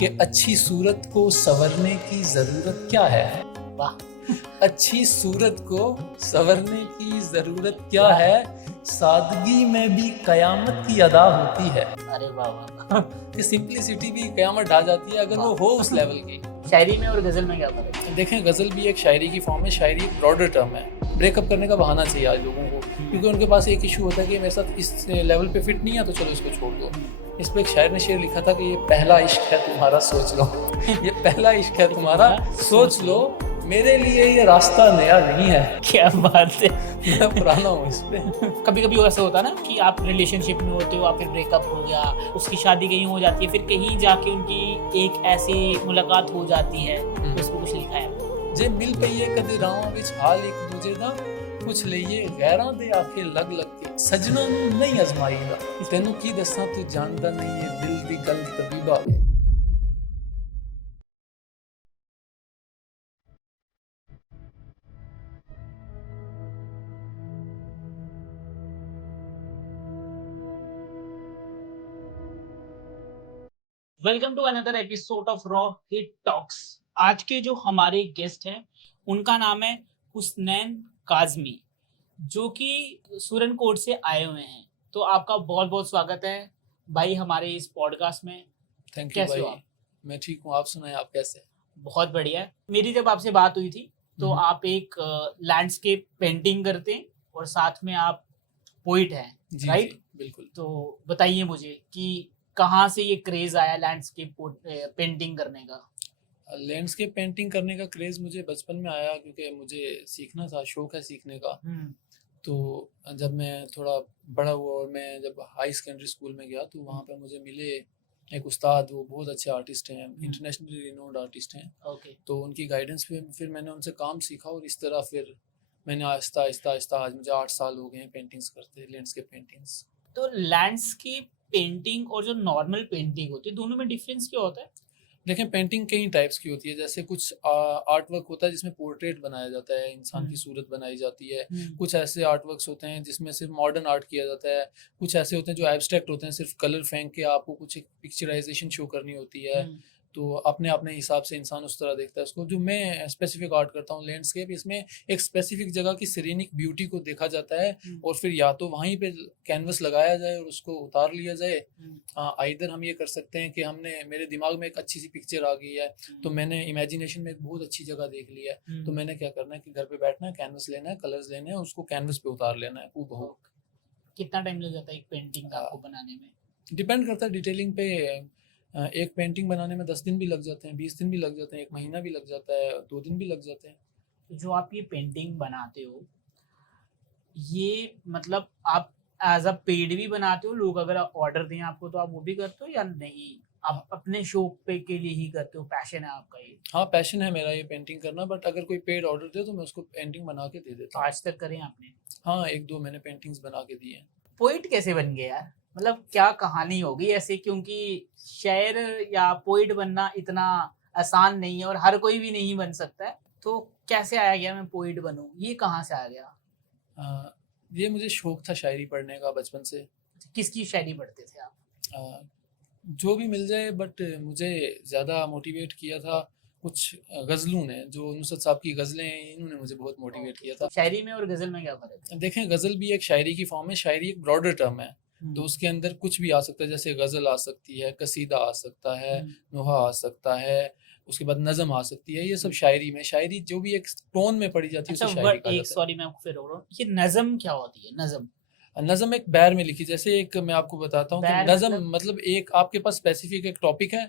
कि अच्छी सूरत को संवरने की जरूरत क्या है। वाह, अच्छी सूरत को संवरने की जरूरत क्या है, सादगी में भी कयामत की अदा होती है। अरे वाह वाह वाह। कि सिंपलिसिटी भी कयामत ढा जाती है अगर वो हो उस लेवल की। शायरी में और गजल में क्या फर्क है? देखें, गज़ल भी एक शायरी की फॉर्म है, शायरी एक ब्रॉडर टर्म है। ब्रेकअप करने का बहाना चाहिए आज लोगों को, क्योंकि उनके पास एक इशू होता है कि मेरे साथ इस लेवल पे फिट नहीं है तो चलो इसको छोड़ दो। इस पर एक शायर ने शेर लिखा था कि ये पहला इश्क है तुम्हारा सोच लो। ये पहला इश्क है तुम्हारा सोच लो, मेरे लिए ये रास्ता नया नहीं है। क्या बात है। मैं पुराना हूँ इस पे। कभी कभी ऐसा होता है ना कि आप रिलेशनशिप में होते हो, आप फिर ब्रेकअप हो गया, उसकी शादी कहीं हो जाती है, फिर कहीं जाके उनकी एक ऐसी मुलाकात हो जाती है तो उस पर कुछ लिखा है। जे मिल पईए कदे राहों विच हाल एक दूजे दा, कुछ लईए गैरां दे आखे लग लग के, सजना नूं नहीं अजमाईदा, तैनूं की दसां तू जानदा नहीं ये दिल दी गल तबीबा वे। Welcome to another episode of Raw Hit Talks. आज के जो हमारे गेस्ट हैं उनका नाम है हुसनैन काजमी, जो कि सुरनकोट से आए हुए हैं। तो आपका बहुत बहुत स्वागत है भाई हमारे इस पॉडकास्ट में। थैंक यू कैसे हो भाई। आप? मैं ठीक हूँ, आप सुनाएं, आप कैसे हैं? बहुत बढ़िया है। मेरी जब आपसे बात हुई थी तो आप एक लैंडस्केप पेंटिंग करते हैं और साथ में आप पोइट हैं, जी राइट? जी बिल्कुल। तो बताइए मुझे कि कहाँ से ये क्रेज आया लैंडस्केप पेंटिंग करने का? लैंडस्केप पेंटिंग करने का क्रेज़ मुझे बचपन में आया, क्योंकि मुझे सीखना था, शौक है सीखने का। तो जब मैं थोड़ा बड़ा हुआ और मैं जब हाई सेकेंडरी स्कूल में गया तो वहाँ पे मुझे मिले एक उस्ताद, वो बहुत अच्छे आर्टिस्ट हैं, इंटरनेशनली रिनोन्ड आर्टिस्ट हैं। ओके। तो उनकी गाइडेंस पे फिर मैंने उनसे काम सीखा और इस तरह फिर मैंने आहिस्ता आहिस्ता आहिस्ता आज मुझे 8 साल हो गए हैं पेंटिंग्स करते, लैंडस्केप पेंटिंग्स। तो लैंडस्केप पेंटिंग और जो नॉर्मल पेंटिंग होती है दोनों में डिफरेंस क्या होता है? देखें, पेंटिंग कई टाइप्स की होती है। जैसे कुछ आर्ट वर्क होता है जिसमें पोर्ट्रेट बनाया जाता है, इंसान की सूरत बनाई जाती है। कुछ ऐसे आर्ट वर्क्स होते हैं जिसमें सिर्फ मॉडर्न आर्ट किया जाता है। कुछ ऐसे होते हैं जो एब्स्ट्रैक्ट होते हैं, सिर्फ कलर फेंक के आपको कुछ एक पिक्चराइजेशन शो करनी होती है। तो अपने अपने हिसाब से इंसान उस तरह देखता है उसको। जो मैं स्पेसिफिक आर्ट करता हूँ लैंडस्केप, इसमें एक स्पेसिफिक जगह की सीरेनिक ब्यूटी को देखा जाता है और फिर या तो वहीं पे कैनवस लगाया जाए और उसको उतार लिया जाए। आइदर हम ये कर सकते हैं कि हमने मेरे दिमाग में एक अच्छी सी पिक्चर आ गई है तो मैंने इमेजिनेशन में एक बहुत अच्छी जगह देख ली है, तो मैंने क्या करना है कि घर पे बैठना है, कैनवस लेना है, कलर्स लेने हैं, उसको कैनवस पे उतार लेना है हूबहू। कितना टाइम लग जाता है एक पेंटिंग आपको बनाने में? डिपेंड करता है डिटेलिंग पे। एक पेंटिंग बनाने में 10 दिन भी लग जाते हैं, 20 दिन भी लग जाते हैं, 1 महीना भी लग जाता है, 2 दिन भी लग जाते हैं। तो जो आप ये पेंटिंग बनाते हो, ये मतलब आप एज अ पेड भी बनाते हो? लोग अगर ऑर्डर दें आपको तो आप वो भी करते हो या नहीं? आप अपने शौक पे के लिए ही करते हो, पैशन है आपका ये? हाँ, पैशन है मेरा ये पेंटिंग करना, बट अगर कोई पेड ऑर्डर दे तो मैं उसको पेंटिंग बना के दे देता हूँ। आज तक करें आपने? हाँ, 1-2 मैंने पेंटिंग्स बना के दी हैं। पोइट कैसे बन गए यार? मतलब क्या कहानी होगी ऐसे? क्योंकि शायर या पोइट बनना इतना आसान नहीं है और हर कोई भी नहीं बन सकता है। तो कैसे आया गया मैं पोइट बनूं, ये कहाँ से आ गया? ये मुझे शौक था शायरी पढ़ने का बचपन से। किसकी शायरी पढ़ते थे आप? अ, जो भी मिल जाए, बट मुझे ज़्यादा मोटिवेट किया था कुछ गज़लों ने, जो नुसरत साहब की गज़लें हैं, इन्होंने मुझे बहुत मोटिवेट किया था। शायरी में और गजल में क्या फर्क है? देखें, गज़ल भी एक शायरी की फॉर्म है, शायरी एक ब्रॉडर टर्म है। तो उसके अंदर कुछ भी आ सकता है, जैसे गज़ल आ सकती है, कसीदा आ सकता है, नोहा आ सकता है, उसके बाद नज़म आ सकती है, ये सब शायरी में, शायरी जो भी एक टोन में पढ़ी जाती है अच्छा, उसे शायरी कहा एक जाता है। सॉरी मैं आपको फिर रोक रहा हूँ, ये नज़म क्या होती है? नज़म नज़म एक बैर में लिखी, जैसे एक मैं आपको बताता हूँ कि बैर नज़म मतलब? मतलब एक आपके पास स्पेसिफिक एक टॉपिक है,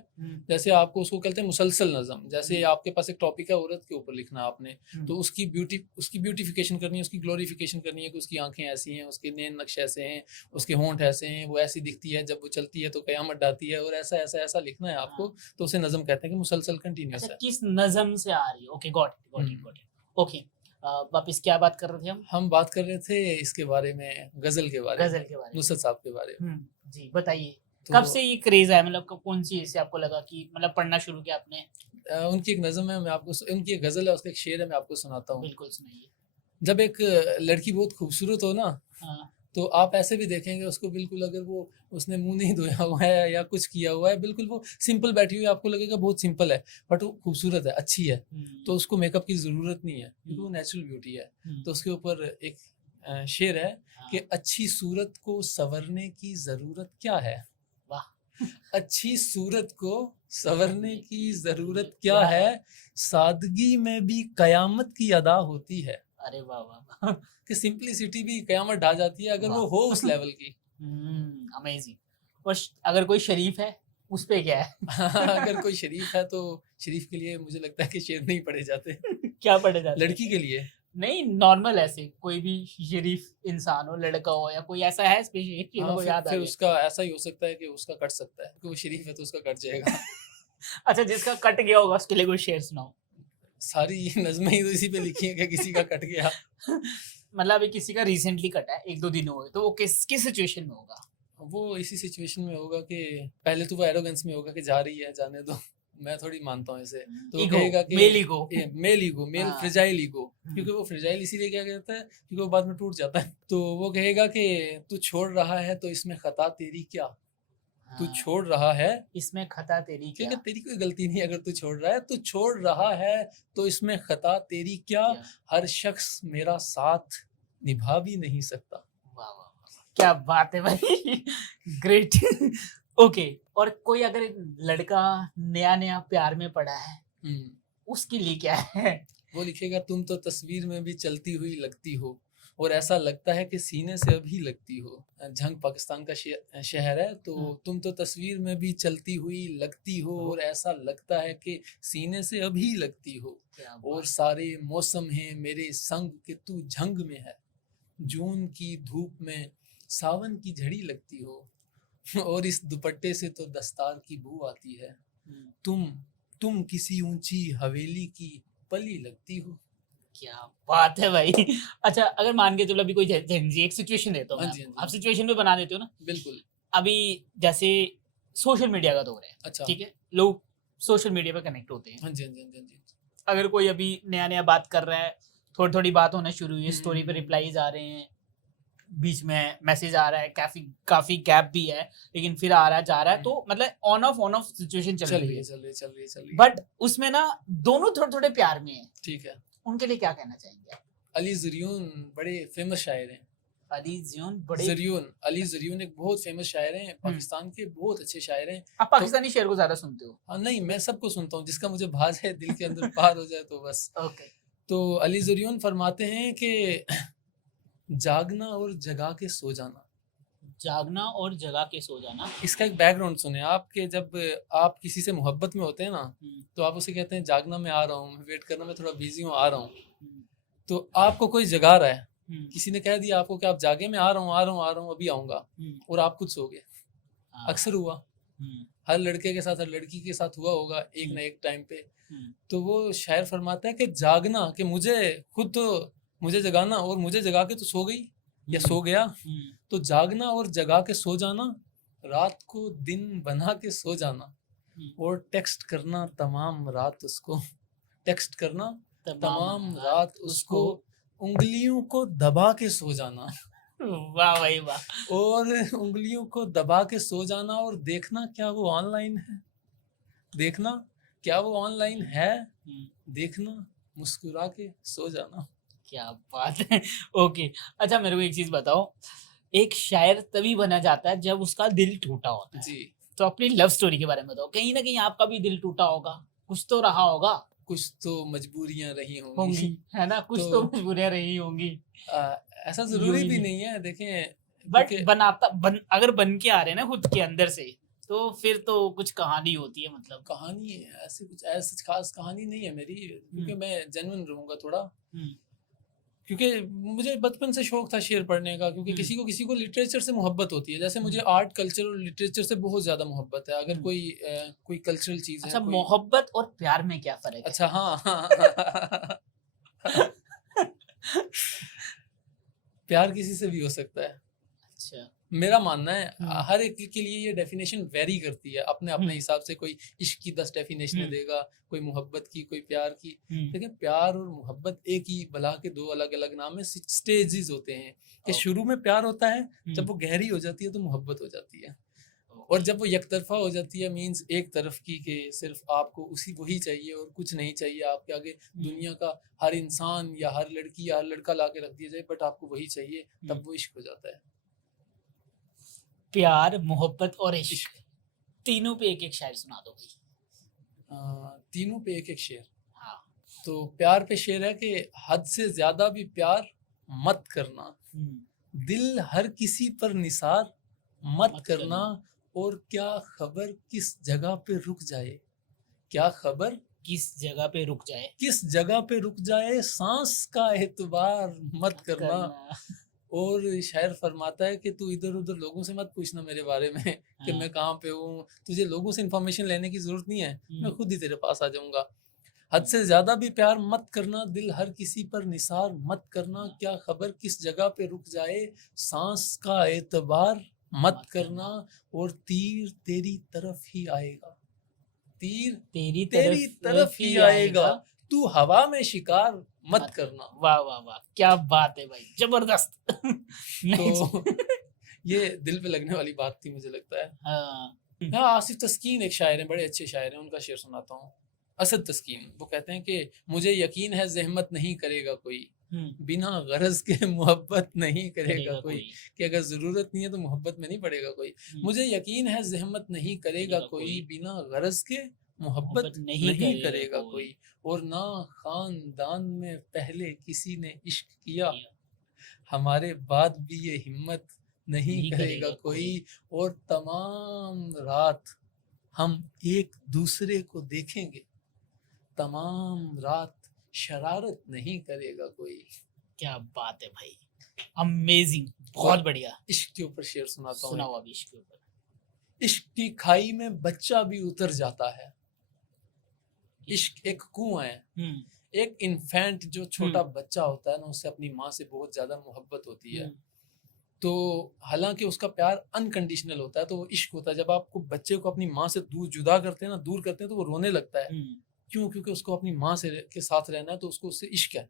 जैसे आपको उसको कहते हैं मुसलसल नज़म। जैसे आपके पास एक टॉपिक है, औरत के ऊपर लिखना आपने, तो उसकी ब्यूटिफिकेशन करनी है, उसकी ग्लोरिफिकेशन करनी है कि उसकी आंखें ऐसी हैं, उसके नैन नक्श ऐसे हैं, उसके होंठ ऐसे हैं, वो ऐसी दिखती है, जब वो चलती है तो कयामत ढाती है, और ऐसा ऐसा ऐसा लिखना है आपको। तो उसे नज़म कहते हैं कि मुसलसल कंटिन्यूस अच्छा, है। किस नज़म से आ रही है? Okay, got it got it got it. Okay, वापस क्या बात कर रहे थे हम? हम बात कर रहे थे इसके बारे में, गज़ल के बारे गजल में, के बारे में। नुसरत साहब के बारे में। जी बताइए। तो कब से ये क्रेज है, मतलब कौन सी चीज से आपको लगा कि मतलब पढ़ना शुरू किया आपने? उनकी एक नज़म है, मैं आपको उनकी एक गज़ल है, उसका एक शेर है, मैं आपको सुनाता हूँ। बिल्कुल सुनाइए। जब एक लड़की बहुत खूबसूरत हो ना, हाँ। तो आप ऐसे भी देखेंगे उसको, बिल्कुल अगर वो उसने मुंह नहीं धोया हुआ है या कुछ किया हुआ है, बिल्कुल वो सिंपल बैठी हुई है, आपको लगेगा बहुत सिंपल है, बट वो खूबसूरत है, अच्छी है, तो उसको मेकअप की ज़रूरत नहीं है क्योंकि वो नेचुरल ब्यूटी है। तो उसके ऊपर एक शेर है कि अच्छी सूरत को संवरने की ज़रूरत क्या है। वाह, अच्छी सूरत को संवरने की ज़रूरत क्या है, सादगी में भी कयामत की अदा होती है। अरे वाह वाह वाह, कि सिंपलिसिटी भी कयामत ढा जाती है अगर वो हो उस लेवल की। अमेजिंग। और अगर कोई शरीफ है उस पे क्या है? अगर कोई शरीफ है तो शरीफ के लिए मुझे लगता है कि शेर नहीं पढ़े जाते। क्या पढ़े जाते हैं? लड़की के लिए नहीं, नॉर्मल ऐसे कोई भी शरीफ इंसान हो, लड़का हो या कोई ऐसा है स्पेशली कि हाँ, मेरे को याद आ फिर गया। उसका ऐसा ही हो सकता है कि उसका कट सकता है, क्योंकि वो शरीफ है तो उसका कट जाएगा। अच्छा, जिसका कट गया होगा उसके लिए कोई शेर सुनाओ। सारी नज़्में ही तो इसी पे लिखी है कि किसी का कट गया। मतलब अभी किसी का रिसेंटली कटा है, 1-2 दिन हुए, तो वो किस किस सिचुएशन में होगा? वो इसी सिचुएशन में होगा कि पहले तो वो एरोगेंस में होगा कि जा रही है, जाने दो। मैं थोड़ी मानता हूँ इसे। तो वो ईगो, कहेगा कि male ego. Male ego, male हाँ। फ्रेजाइल ईगो, क्योंकि वो फ्रेजाइल इसीलिए क्या कहता है क्योंकि वो बाद में टूट जाता है। तो वो कहेगा कि तू छोड़ रहा है तो इसमें खता तेरी क्या, तू हाँ, छोड़ रहा है इसमें खता तेरी क्योंकि क्या? तेरी कोई गलती नहीं है, अगर तू छोड़ रहा है, तू छोड़ रहा है तो इसमें खता तेरी क्या, क्या? हर शख्स मेरा साथ निभा भी नहीं सकता। वाह वाह वाह, क्या बात है भाई, ग्रेट। ओके, और कोई अगर एक लड़का नया नया प्यार में पड़ा है, हम्म, उसके लिए क्या है? वो लिखेगा तुम तो तस्वीर में भी चलती हुई लगती हो और ऐसा लगता है कि सीने से अभी लगती हो। झंग पाकिस्तान का शहर है। तो तुम तो तस्वीर में भी चलती हुई लगती हो और ऐसा लगता है कि सीने से अभी लगती हो, क्या और बात। सारे मौसम हैं मेरे संग कि तू झंग में है, जून की धूप में सावन की झड़ी लगती हो और इस दुपट्टे से तो दस्तार की बू आती है, तुम किसी ऊंची हवेली की पली लगती हो। क्या बात है भाई। अच्छा, अगर मान के चलो अभी कोई जेनजी, एक सिचुएशन देता हूँ हाँ मैं जी, हाँ आपको। जी, आप सिचुएशन पे बना देते हो ना। बिल्कुल। अभी जैसे सोशल मीडिया का दौर है, अच्छा। ठीक है, लोग सोशल मीडिया पे कनेक्ट होते हैं। हाँ जी, हाँ जी, हाँ जी, हाँ जी। अगर कोई अभी नया नया बात कर रहा है, थोड़ी थोड़ी बात होना शुरू हुई है, स्टोरी पे हम्म, रिप्लाईज आ रहे हैं, बीच में मैसेज आ रहा है, काफी काफी गैप भी है, लेकिन फिर आ रहा है जा रहा है, तो मतलब ऑन ऑफ सिचुएशन चल रही है। चल रही है। बट उसमें ना दोनों थोड़े थोड़े प्यार में है, ठीक है। उनके लिए क्या कहना चाहेंगे आप? अली ज़रियून बड़े फेमस शायर हैं। अली ज़ियोन बड़े। अली ज़रियून एक बहुत फेमस शायर हैं, पाकिस्तान के बहुत अच्छे शायर हैं। आप पाकिस्तानी शेर को ज्यादा सुनते हो? हाँ, नहीं, मैं सबको सुनता हूँ, जिसका मुझे भा जाए, दिल के अंदर पार हो जाए तो बस। ओके। तो अली ज़रियून फरमाते हैं कि जागना और जगा के सो जाना। जागना और जगा के सो जाना। इसका एक बैकग्राउंड सुने आप कि जब आप किसी से मोहब्बत में होते हैं ना, तो आप उसे कहते हैं जागना, मैं आ रहा हूँ, मैं वेट करना, मैं थोड़ा बिजी हूँ, आ रहा हूँ। तो आपको कोई जगा रहा है, किसी ने कह दिया आपको कि आप जागे, मैं आ रहा हूँ अभी आऊंगा, और आप खुद सो गए। अक्सर हुआ, हर लड़के के साथ, हर लड़की के साथ हुआ होगा एक ना एक टाइम पे। तो वो शायर फरमाता है कि जागना, कि मुझे खुद तो मुझे जगाना और मुझे जगा के तो सो गई या सो गया, तो जागना और जगा के सो जाना, रात को दिन बना के सो जाना, और टेक्स्ट करना तमाम रात उसको, टेक्स्ट करना तमाम रात उसको, उंगलियों को दबा के सो जाना। वाह भाई वाह। और उंगलियों को दबा के सो जाना, और देखना क्या वो ऑनलाइन है, देखना क्या वो ऑनलाइन है, देखना मुस्कुरा के सो जाना। क्या बात है। ओके, अच्छा मेरे को एक चीज बताओ, एक शायर तभी बना जाता है जब उसका दिल टूटा होता है जी। तो अपनी लव स्टोरी के बारे में बताओ। कहीं ना कहीं आपका भी दिल टूटा होगा, कुछ तो रहा होगा, कुछ तो मजबूरियां रही होंगी, है ना, कुछ तो मजबूरियां रही होंगी। ऐसा जरूरी भी नहीं है, देखें, बट अगर बन के आ रहे हैं ना खुद के अंदर से, तो फिर तो कुछ कहानी होती है। मतलब कहानी ऐसे कुछ ऐसी खास कहानी नहीं है मेरी, क्योंकि मैं जेन्युइन रहूंगा थोड़ा, क्योंकि मुझे बचपन से शौक था शेर पढ़ने का, क्योंकि किसी को लिटरेचर से मोहब्बत होती है, जैसे मुझे आर्ट, कल्चर और लिटरेचर से बहुत ज्यादा मोहब्बत है। अगर कोई कल्चरल चीज है। अच्छा, मोहब्बत और प्यार में क्या फर्क है? अच्छा, हाँ। प्यार किसी से भी हो सकता है। अच्छा, मेरा मानना है हम्म, हर एक के लिए ये डेफिनेशन वेरी करती है अपने अपने हम्म, हिसाब से। कोई इश्क की 10 डेफिनेशनें हम्म, देगा, कोई मोहब्बत की, कोई प्यार की। हम्म, लेकिन प्यार और मोहब्बत एक ही बला के दो अलग अलग नाम है, स्टेजेस होते हैं कि ओके, शुरू में प्यार होता है, जब हम्म, वो गहरी हो जाती है तो मोहब्बत हो जाती है। और ओके, जब वो एक तरफा हो जाती है मीन्स एक तरफ की के सिर्फ आपको उसी वही चाहिए और कुछ नहीं चाहिए आपके आगे दुनिया का हर इंसान या हर लड़की या हर लड़का ला के रख दिया जाए, बट आपको वही चाहिए, तब वो इश्क हो जाता है। प्यार, मोहब्बत और इश्क, इश्क। तीनों पे एक एक शायर सुना दो भाई। तीनों पे एक एक शेर। हाँ, तो प्यार पे शेर है कि हद से ज्यादा भी प्यार मत करना, दिल हर किसी पर निसार मत मत करना, करना, और क्या खबर किस जगह पे रुक जाए, क्या खबर किस जगह पे रुक जाए, किस जगह पे रुक जाए, सांस का एतबार मत मत करना। करना। और शायर फरमाता है कि तू इधर उधर लोगों से मत पूछना मेरे बारे में कि हाँ, मैं कहाँ पे हूँ, तुझे लोगों से इन्फॉर्मेशन लेने की जरूरत नहीं है, मैं खुद ही तेरे पास आ जाऊंगा। हद से ज्यादा भी प्यार मत करना, दिल हर किसी पर निसार मत करना, क्या खबर किस जगह पे रुक जाए, सांस का एतबार मत मत करना, और तीर तेरी तरफ ही आएगा, तीर तेरी तेरी तरफ ही आएगा, तू हवा में शिकार मत करना। वाह वाह वाह, क्या बात है भाई, जबरदस्त। नेक्स्ट। तो ये दिल पे लगने वाली बात थी मुझे लगता है। हाँ, हाँ, आसिफ तस्कीन एक शायर है, बड़े अच्छे शायर हैं, उनका शेर सुनाता हूँ। असद तस्कीन वो कहते हैं कि मुझे यकीन है ज़हमत नहीं करेगा कोई, बिना गरज के मोहब्बत नहीं करेगा करेगा कोई, कोई, कि अगर ज़रूरत नहीं है तो मोहब्बत में नहीं पड़ेगा कोई। मुझे यकीन है ज़हमत नहीं करेगा करेगा कोई, कोई, बिना गरज के मोहब्बत मोहब्बत नहीं नहीं करेगा करेगा कोई, कोई। और ना खानदान में पहले किसी ने इश्क किया, हमारे बाद भी ये हिम्मत नहीं नहीं करेगा करेगा कोई। कोई। और तमाम रात हम एक दूसरे को देखेंगे, तमाम रात शरारत नहीं करेगा कोई। क्या बात है भाई, अमेजिंग, बहुत और बढ़िया। इश्क के ऊपर शेर सुनाता हूँ सुनाओ एक। अभी इसके ऊपर। इश्क की खाई में बच्चा भी उतर जाता है, इश्क एक कुआं है। हम्म, एक इन्फेंट जो छोटा बच्चा होता है ना, उससे अपनी माँ से बहुत ज्यादा मोहब्बत होती है। तो हालांकि उसका प्यार अनकंडीशनल होता है, तो वो इश्क होता है। जब आपको बच्चे को अपनी माँ से दूर जुदा करते हैं ना, दूर करते हैं, तो वो रोने लगता है। क्यों? क्योंकि उसको अपनी माँ से के साथ रहना है, तो उसको उससे इश्क है,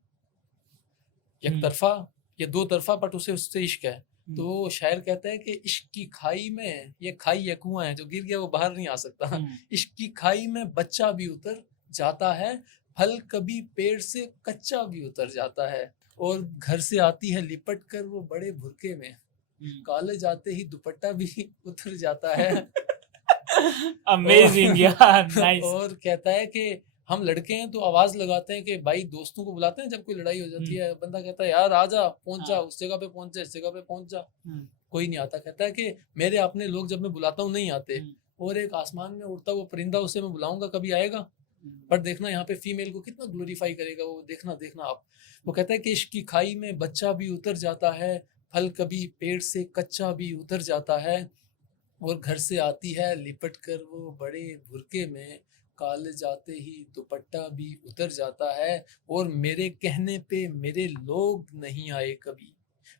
एक तरफा या दो तरफा, बट उसे उससे इश्क है। तो शायर कहता है कि इश्क की खाई में, ये खाई या कुआं है, जो गिर गया वो बाहर नहीं आ सकता। इश्क की खाई में बच्चा भी उतर जाता है, फल कभी पेड़ से कच्चा भी उतर जाता है, और घर से आती है लिपट कर वो बड़े भुरके में, कॉलेज आते ही दुपट्टा भी उतर जाता है। अमेजिंग यार, नाइस। और कहता है कि हम लड़के हैं तो आवाज लगाते हैं कि भाई, दोस्तों को बुलाते हैं जब कोई लड़ाई हो जाती है, बंदा कहता है यार आजा, पहुंच जा, उस जगह पे पहुंच जा, इस जगह पे पहुंच जा, कोई नहीं आता। कहता है कि मेरे अपने लोग जब मैं बुलाता हूँ नहीं आते, और एक आसमान में उड़ता हुआ परिंदा, उसे मैं बुलाऊंगा कभी आएगा, पर देखना यहाँ पे फीमेल को कितना ग्लोरीफाई करेगा वो, देखना देखना आप। वो कहता है कि इश्क की खाई में बच्चा भी उतर जाता है, फल कभी पेड़ से कच्चा भी उतर जाता है, और घर से आती है लिपट कर वो बड़े भुरके में, कॉलेज आते ही दुपट्टा भी उतर जाता है, और मेरे कहने पे मेरे लोग नहीं आए कभी,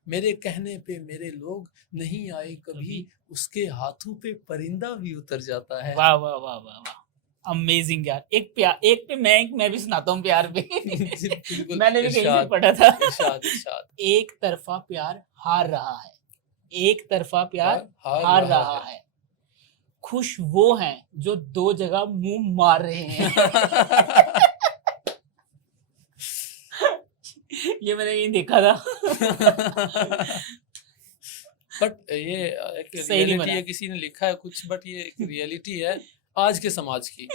मेरे कहने पे मेरे लोग नहीं आए कभी, उसके हाथों पे परिंदा भी उतर जाता है। वाह वाह वाह वाह वाह, अमेजिंग यार। एक पे मैं भी सुनाता हूँ प्यार पे। बिल्कुल, मैंने भी कहीं से इरशाद पढ़ा था। इरशाद इरशाद। एक तरफा प्यार हार रहा है, एक तरफा प्यार हार हार रहा रहा है। है, खुश वो हैं जो दो जगह मुंह मार रहे हैं। ये मैंने कहीं देखा था। बट ये एक सही नहीं रियलिटी बना। है, किसी ने लिखा है कुछ, बट ये एक रियलिटी है आज के समाज की।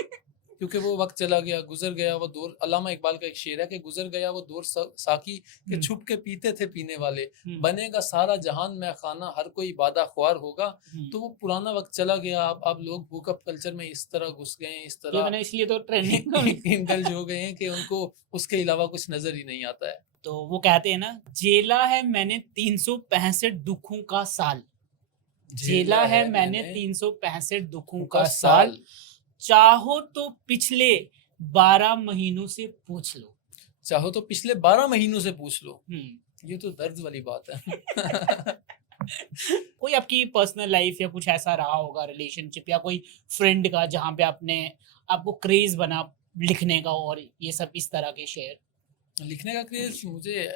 क्योंकि वो वक्त चला गया, गुजर गया वो दौर। अल्लामा इकबाल का एक शेर है कि गुजर गया वो दौर साकी के छुप के पीते थे पीने वाले, बनेगा सारा जहान में खाना, हर कोई बादा ख्वार होगा। तो वो पुराना वक्त चला गया। अब लोग हुकअप कल्चर में इस तरह घुस गए हैं, इस ये तरह मैंने इसलिए तो ट्रेंडिंग। इंडल्ज हो गए हैं कि उनको उसके अलावा कुछ नजर ही नहीं आता है। तो वो कहते हैं ना, जेला है मैंने 365 दुखों का साल, जेला है मैंने 365 दुखों का साल, चाहो तो पिछले 12 महीनों से पूछ लो, चाहो तो पिछले 12 महीनों से पूछ लो। ये तो दर्द वाली बात है। कोई आपकी पर्सनल लाइफ या कुछ ऐसा रहा होगा रिलेशनशिप या कोई फ्रेंड का जहाँ पे आपको क्रेज बना लिखने का और ये सब इस तरह के शेयर? लिखने का क्रेज़ मुझे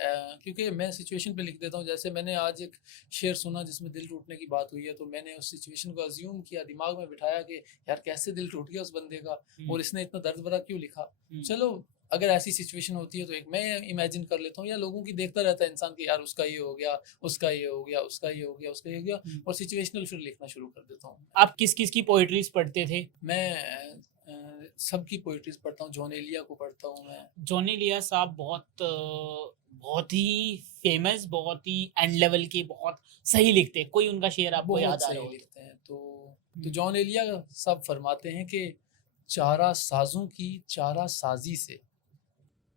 क्योंकि मैं सिचुएशन पे लिख देता हूँ। जैसे मैंने आज एक शेर सुना जिसमें दिल टूटने की बात हुई है, तो मैंने उस सिचुएशन को अज़्यूम किया, दिमाग में बिठाया कि यार कैसे दिल टूट गया उस बंदे का और इसने इतना दर्द भरा क्यों लिखा। चलो, अगर ऐसी सिचुएशन होती है तो एक मैं इमेजिन कर लेता हूँ, या लोगों की देखता रहता है इंसान कि यार उसका ये हो गया, उसका ये हो गया, उसका ये हो गया, उसका ये हो गया, और सिचुएशनल फिर लिखना शुरू कर देता हूँ। आप किस-किस की पोएट्रीज़ पढ़ते थे? मैं सबकी पोएट्रीज़ पढ़ता हूँ, जॉन एलिया को पढ़ता हूँ मैं। जॉनी लिया साहब बहुत ही फेमस, बहुत ही एंड लेवल के, बहुत सही लिखते हैं। कोई उनका शेर आपको याद बहुत आ रहा सही हो तो? लिखते हैं। तो जॉन एलिया साहब फरमाते हैं कि चारा साज़ों की चारा साज़ी से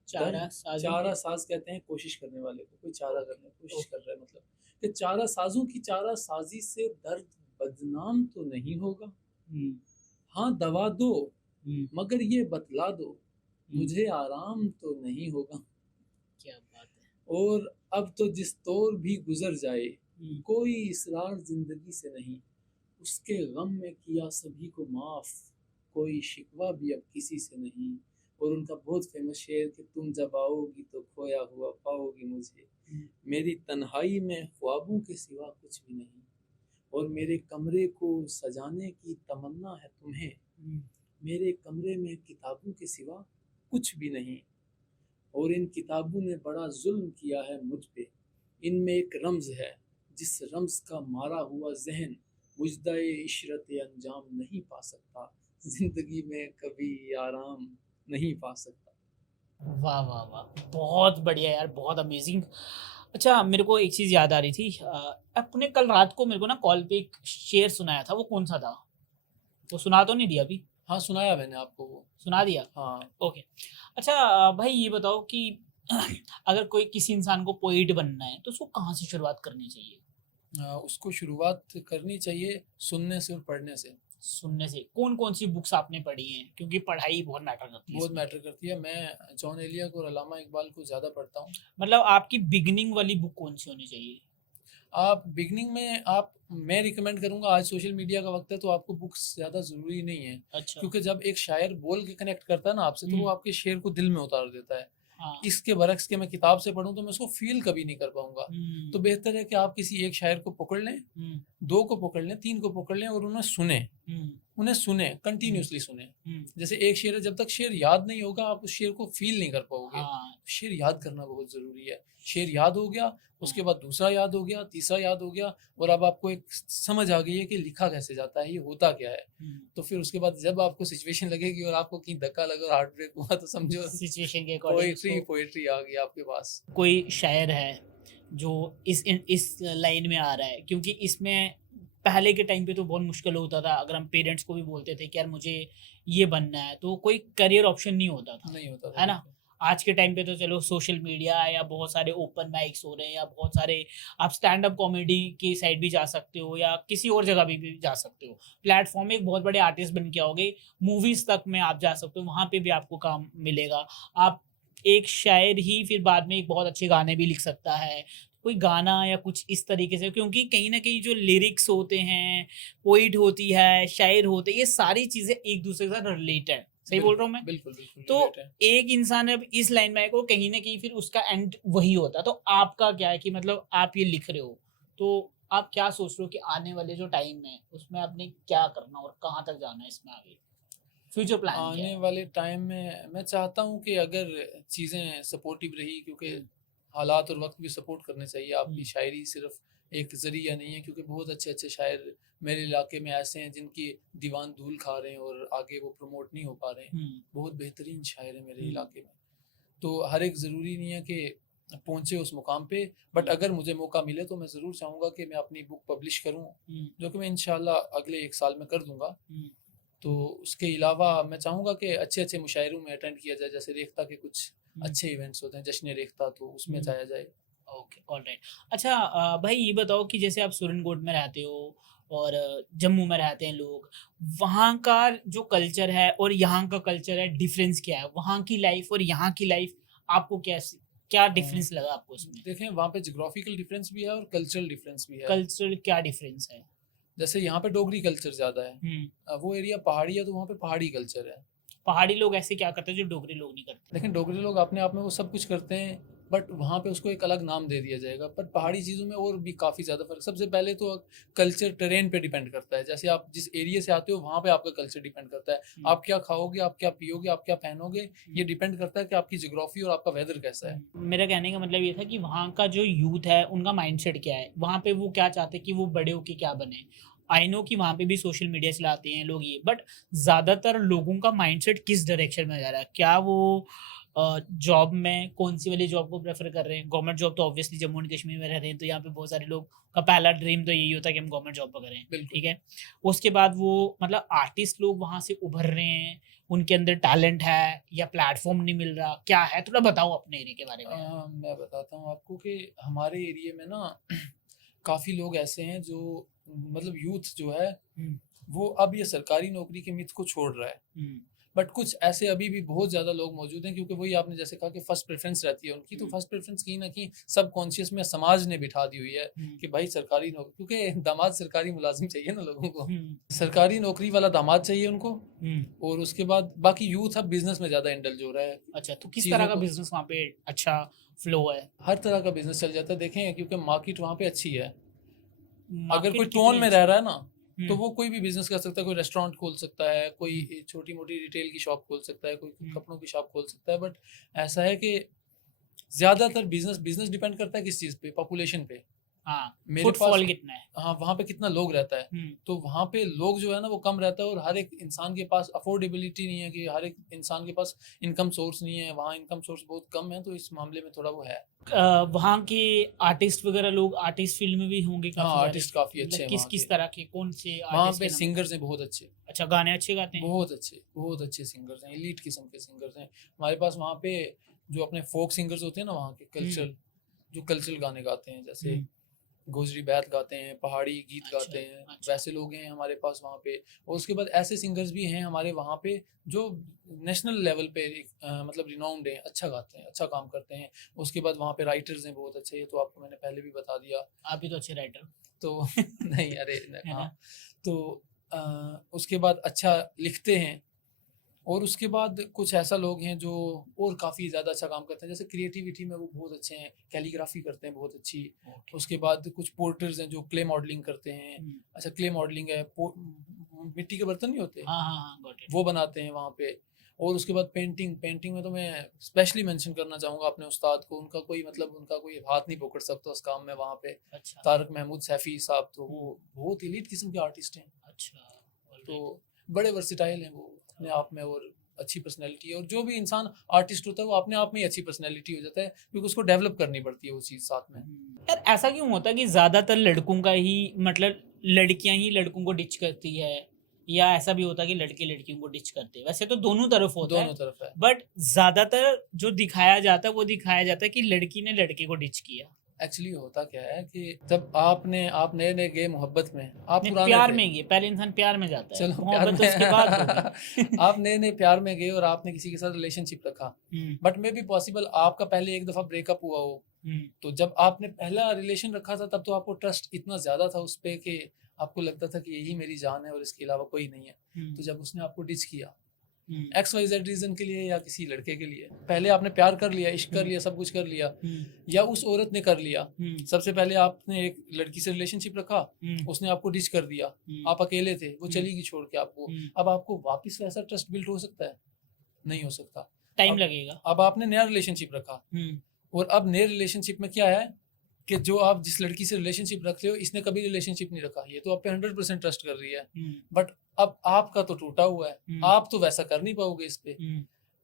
चारा दर्द, साज़ी चारा के साज़ कहते हैं कोशिश करने वाले को, कोई चारा ओके, करने की कोशिश ओके। कर रहा है, मतलब कि चारा साज़ों की चारा साज़ी से दर्द बदनाम तो नहीं होगा। हुँ, हाँ, दवा दो हुँ, मगर ये बतला दो हुँ। मुझे आराम तो नहीं होगा। क्या बात है! और अब तो जिस तौर भी गुज़र जाए, हुँ, कोई इसरार ज़िंदगी से नहीं, उसके गम में किया सभी को माफ़, कोई शिकवा भी अब किसी से नहीं। और उनका बहुत फेमस शेर कि तुम जब आओगी तो खोया हुआ पाओगी मुझे, हुँ, मेरी तन्हाई में ख्वाबों के सिवा कुछ भी नहीं, और मेरे कमरे को सजाने की तमन्ना है तुम्हें, हुँ। मेरे कमरे में किताबों के सिवा कुछ भी नहीं, और इन किताबों ने बड़ा जुल्म किया है मुझ पे, इनमें एक रम्ज़ है जिस रम्ज़ का मारा हुआ जहन मुजदाए इशरत अंजाम नहीं पा सकता, ज़िंदगी में कभी आराम नहीं पा सकता। वाह, वाह, वाह! बहुत बढ़िया यार, बहुत अमेज़िंग। अच्छा, मेरे को एक चीज़ याद आ रही थी, आपने कल रात को मेरे को ना कॉल पे एक शेर सुनाया था, वो कौन-सा था? वो सुना तो नहीं दिया अभी? हाँ, सुनाया मैंने आपको वो। सुना दिया? हाँ। ओके। अच्छा, भाई ये बताओ कि अगर कोई किसी इंसान को पोएट बनना है, तो उसको कहाँ से शुरुआत करनी चाहिए? उसको शुरुआत करनी चाहिए सुनने से और पढ़ने से। सुनने से। कौन-कौन सी बुक्स आपने पढ़ी हैं? क्योंकि पढ़ाई बहुत मैटर करती है बहुत इसमें। मैटर करती है। मैं जॉन एलिया को और अल्लामा इकबाल को ज़्यादा पढ़ता हूँ। मतलब आपकी बिगिनिंग वाली बुक कौन-सी होनी चाहिए? आप बिगिनिंग में आप मैं रिकमेंड करूँगा, आज सोशल मीडिया का वक़्त है तो आपको बुक्स ज़्यादा ज़रूरी नहीं है। अच्छा। क्योंकि जब एक शायर बोल के कनेक्ट करता है ना आपसे, तो वो हुँ, आपके शेर को दिल में उतार देता है। हाँ। इसके बरक्स के मैं किताब से पढ़ूँ तो मैं उसको फ़ील कभी नहीं कर पाऊँगा। हुँ, तो बेहतर है कि आप किसी एक शायर को पकड़ लें, हुँ, 2 को पकड़ लें, 3 को पकड़ लें और हुँ, उन्हें सुनें, हुँ, कंटिन्यूअसली सुनें। हुँ। जैसे एक शेर है, जब तक शेर याद नहीं होगा आप उस शेर को फ़ील नहीं कर पाओगे। हाँ, शेर याद करना बहुत ज़रूरी है। शेर याद हो गया, उसके हाँ। बाद दूसरा याद हो गया, तीसरा याद हो गया, और अब आपको एक समझ आ गई है कि लिखा कैसे जाता है, ये होता क्या है। हुँ। तो फिर उसके बाद जब आपको सिचुएशन लगेगी और आपको कहीं धक्का लगा और हार्ट ब्रेक हुआ, तो समझो सिचुएशन के अकॉर्डिंग उसको पोएट्री आ गई आपके पास। कोई शायर है जो इस लाइन में आ रहा है, क्योंकि इसमें पहले के टाइम पे तो बहुत मुश्किल होता था, अगर हम पेरेंट्स को भी बोलते थे कि यार मुझे ये बनना है, तो कोई करियर ऑप्शन नहीं होता था, नहीं होता था, है ना? बिल्कुल। आज के टाइम पे तो चलो सोशल मीडिया या बहुत सारे ओपन माइक्स हो रहे हैं, या बहुत सारे आप स्टैंड अप कॉमेडी की साइड भी जा सकते हो, या किसी और जगह भी जा सकते हो। प्लेटफॉर्म में एक बहुत बड़े आर्टिस्ट बन के आओगे, मूवीज तक में आप जा सकते हो, वहाँ पे भी आपको काम मिलेगा। आप एक शायर ही फिर बाद में एक बहुत अच्छे गाने भी लिख सकता है। कोई गाना या कुछ इस तरीके से, क्योंकि कहीं न कहीं जो लिरिक्स होते हैं, पोएट होती है, शायर होते हैं, ये सारी चीज़ें एक दूसरे के साथ रिलेटेड, सही बोल रहा हूँ मैं? बिल्कुल, बिल्कुल तो रिलेट है। एक इंसान अब इस लाइन में आएगा, कहीं न कहीं फिर उसका एंड वही होता है। तो आपका क्या है कि मतलब आप ये लिख रहे हो, तो आप क्या सोच रहे हो कि आने वाले जो टाइम है, उसमें आपने क्या करना और कहाँ तक जाना है इसमें आगे? फ्यूचर प्लान क्या आने है? वाले टाइम में मैं चाहता हूँ कि अगर चीज़ें सपोर्टिव रही, क्योंकि हालात और वक्त भी सपोर्ट करने चाहिए, आपकी हुँ, शायरी सिर्फ एक ज़रिया नहीं है, क्योंकि बहुत अच्छे अच्छे शायर मेरे इलाके में ऐसे हैं जिनकी दीवान धूल खा रहे हैं और आगे वो प्रमोट नहीं हो पा रहे हैं। हुँ, बहुत बेहतरीन शायर है मेरे हुँ, इलाके में। तो हर एक ज़रूरी नहीं है कि पहुँचे उस मुकाम पे, बट हुँ, अगर मुझे मौका मिले तो मैं ज़रूर चाहूँगा कि मैं अपनी बुक पब्लिश करूँ, हुँ, जो कि मैं इंशाल्लाह अगले 1 साल में कर दूँगा। हुँ, तो उसके अलावा मैं चाहूँगा कि अच्छे-अच्छे मुशायरों में अटेंड किया जाए, जैसे रेख्ता के कुछ हुँ, अच्छे इवेंट्स होते हैं, जश्न रेख्ता, तो उसमें हुँ। जाया जाए। Okay, alright. अच्छा, भाई ये बताओ कि जैसे आप सुरनकोट में रहते हो और जम्मू में रहते हैं लोग, वहाँ का जो कल्चर है और यहाँ का कल्चर है, डिफरेंस क्या है? वहाँ की लाइफ और यहाँ की लाइफ आपको कैसी क्या डिफरेंस लगा आपको उसमें? देखें वहाँ पे जोग्राफिकल डिफरेंस भी है और कल्चरल डिफरेंस भी है। कल्चरल क्या डिफरेंस है? जैसे यहाँ पे डोगरी कल्चर ज़्यादा है, वो एरिया पहाड़ी है तो वहाँ पे पहाड़ी कल्चर है। पहाड़ी लोग ऐसे क्या करते हैं जो डोगरी लोग नहीं करते? लेकिन डोगरी लोग अपने आप में वो सब कुछ करते हैं, बट वहाँ पे उसको एक अलग नाम दे दिया जाएगा। पर पहाड़ी चीज़ों में और भी काफ़ी ज़्यादा फर्क। सबसे पहले तो कल्चर टेरेन पे डिपेंड करता है। जैसे आप जिस एरिया से आते हो वहाँ पे आपका कल्चर डिपेंड करता है। आप क्या खाओगे, आप क्या पियोगे, आप क्या पहनोगे, ये डिपेंड करता है कि आपकी ज्योग्राफी और आपका वेदर कैसा है। मेरा कहने का मतलब ये था कि वहाँ का जो यूथ है उनका माइंडसेट क्या है, वहाँ पे वो क्या चाहते हैं कि वो बड़े होके क्या बने। आई नो कि वहाँ पे भी सोशल मीडिया चलाते हैं लोग ये, बट ज़्यादातर लोगों का माइंडसेट किस डायरेक्शन में जा रहा है? क्या वो जॉब में कौन सी वाली जॉब को प्रेफर कर रहे हैं? गवर्नमेंट जॉब तो ऑब्वियसली जम्मू एंड कश्मीर में रह रहे हैं तो यहाँ पे बहुत सारे लोग का पहला ड्रीम तो यही होता है कि हम गवर्नमेंट जॉब करें, बिल्कुल। ठीक है। उसके बाद वो मतलब आर्टिस्ट लोग वहाँ से उभर रहे हैं, उनके अंदर टैलेंट है या प्लेटफॉर्म नहीं मिल रहा, क्या है? थोड़ा बताओ अपने एरिया के बारे में। मैं बताता हूँ आपको कि हमारे एरिया में ना काफ़ी लोग ऐसे हैं जो मतलब यूथ जो है वो अब ये सरकारी नौकरी के मिथ को छोड़ रहा है। बट कुछ ऐसे अभी भी बहुत ज़्यादा लोग मौजूद हैं, क्योंकि वही आपने जैसे कहा कि फर्स्ट प्रेफरेंस रहती है उनकी, तो फर्स्ट प्रेफरेंस कहीं ना कहीं सब कॉन्शियस में समाज ने बिठा दी हुई है कि भाई सरकारी नौकरी, क्योंकि दामाद सरकारी मुलाजिम चाहिए ना लोगों को, सरकारी नौकरी वाला दामाद चाहिए उनको। और उसके बाद बाकी यूथ अब बिजनेस में ज़्यादा इंडल्ज हो रहा है। अच्छा, तो किस चीज़ों तरह का को- बिजनेस वहाँ पे अच्छा फ्लो है? हर तरह का बिजनेस चल जाता है, देखें क्योंकि मार्केट वहाँ पे अच्छी है। अगर कोई मार्केट टोन कितनी में अच्छी रह है? रहा है ना तो वो कोई भी बिजनेस कर सकता है। कोई रेस्टोरेंट खोल सकता है, कोई छोटी मोटी रिटेल की शॉप खोल सकता है, कोई कपड़ों की शॉप खोल सकता है। बट ऐसा है कि ज्यादातर बिजनेस बिजनेस डिपेंड करता है किस चीज पे, पॉपुलेशन पे। हाँ, मेरे पास फुटफॉल कितना है? हाँ वहाँ पे कितना लोग रहता है, तो वहाँ पे लोग जो है ना वो कम रहता है, और हर एक इंसान के पास अफोर्डेबिलिटी नहीं है, कि हर एक इंसान के पास इनकम सोर्स नहीं है। वहाँ इनकम सोर्स बहुत कम है, तो इस मामले में थोड़ा वो है। वहाँ के आर्टिस्ट वगैरह लोग आर्टिस्ट फील्ड में भी होंगे हाँ काफी सारे? आर्टिस्ट काफी अच्छे मतलब हैं किस वहाँ किस के। तरह के, कौन से वहाँ आर्टिस्ट पे के नाम? सिंगर्स हैं बहुत अच्छे, अच्छा, गाने अच्छे गाते हैं? बहुत अच्छे सिंगर्स हैं, एलीट किस्म के सिंगर्स हैं हमारे पास। वहाँ पे जो अपने फोक सिंगर्स होते हैं ना वहाँ के, कल्चरल जो कल्चरल गाने गाते हैं, जैसे गोजरी बैत गाते हैं, पहाड़ी गीत अच्छा, गाते हैं, अच्छा। वैसे लोग हैं हमारे पास वहाँ पे। और उसके बाद ऐसे सिंगर्स भी हैं हमारे वहाँ पे जो नेशनल लेवल पे मतलब रिनाउंड हैं, अच्छा गाते हैं, अच्छा काम करते हैं। उसके बाद वहाँ पे राइटर्स हैं बहुत अच्छे, ये तो आपको मैंने पहले भी बता दिया। आप भी तो अच्छे राइटर। तो नहीं अरे है हाँ, ना? तो उसके बाद अच्छा लिखते हैं। और उसके बाद कुछ ऐसा लोग हैं जो और काफ़ी ज़्यादा अच्छा काम करते हैं, जैसे क्रिएटिविटी में वो बहुत अच्छे हैं, कैलीग्राफी करते हैं बहुत अच्छी। उसके बाद कुछ पोर्टर्स हैं जो क्ले मॉडलिंग करते हैं। अच्छा क्ले मॉडलिंग है, मिट्टी के बर्तन नहीं होते, हाँ हाँ हाँ, got it। वो बनाते हैं वहाँ पे। और उसके बाद पेंटिंग में तो मैं स्पेशली मेंशन करना चाहूँगा अपने उस्ताद को। उनका कोई मतलब उनका कोई हाथ नहीं पकड़ सकता उस काम में वहाँ पे। अच्छा तारक महमूद सैफी साहब, तो वो बहुत एलीट किस्म के आर्टिस्ट हैं। अच्छा, तो बड़े वर्सिटाइल हैं वो अपने आप में, और अच्छी पर्सनैलिटी है। और जो भी इंसान आर्टिस्ट होता है वो अपने आप में ही अच्छी पर्सनैलिटी हो जाता है, क्योंकि उसको डेवलप करनी पड़ती है वो चीज़ साथ में। यार ऐसा क्यों होता है कि ज्यादातर लड़कों का ही मतलब लड़कियां ही लड़कों को डिच करती है, या ऐसा भी होता है कि लड़के लड़कियों को डिच करते हैं? वैसे तो दोनों तरफ होता दोनों है, तरफ है। बट ज्यादातर जो दिखाया जाता है वो दिखाया जाता है कि लड़की ने लड़के को डिच किया। एक्चुअली होता क्या है कि जब आप नए नए गए मोहब्बत में, आप नहीं, पुराने प्यार थे। में गए, पहले इंसान प्यार में जाता है, चलो प्यार मोहब्बत तो में उसके बाद होगी। आप नए नए प्यार में गए और आपने किसी के साथ रिलेशनशिप रखा, बट मे बी पॉसिबल आपका पहले एक दफा ब्रेकअप हुआ हो। तो जब आपने पहला रिलेशन रखा था तब तो आपको ट्रस्ट इतना ज्यादा था उस पे कि आपको लगता था कि यही मेरी जान है और इसके अलावा कोई नहीं है। तो जब उसने आपको डिच किया XYZ रीजन के लिए या किसी लड़के के लिए, पहले आपने प्यार कर लिया, इश्क कर लिया, सब कुछ कर लिया, या उस औरत ने कर लिया। सबसे पहले आपने एक लड़की से रिलेशनशिप रखा, उसने आपको डिच कर दिया, आप अकेले थे, वो चली गई छोड़ के आपको। अब आपको वापस वैसा ट्रस्ट बिल्ड हो सकता है? नहीं हो सकता, टाइम लगेगा। अब आपने नया रिलेशनशिप रखा, और अब नए रिलेशनशिप में क्या है कि जो आप जिस लड़की से रिलेशनशिप रख रहे हो, इसने कभी रिलेशनशिप नहीं रखा, ये तो आप पे 100% ट्रस्ट कर रही है, बट अब आपका तो टूटा हुआ है, आप तो वैसा कर नहीं पाओगे इस पे,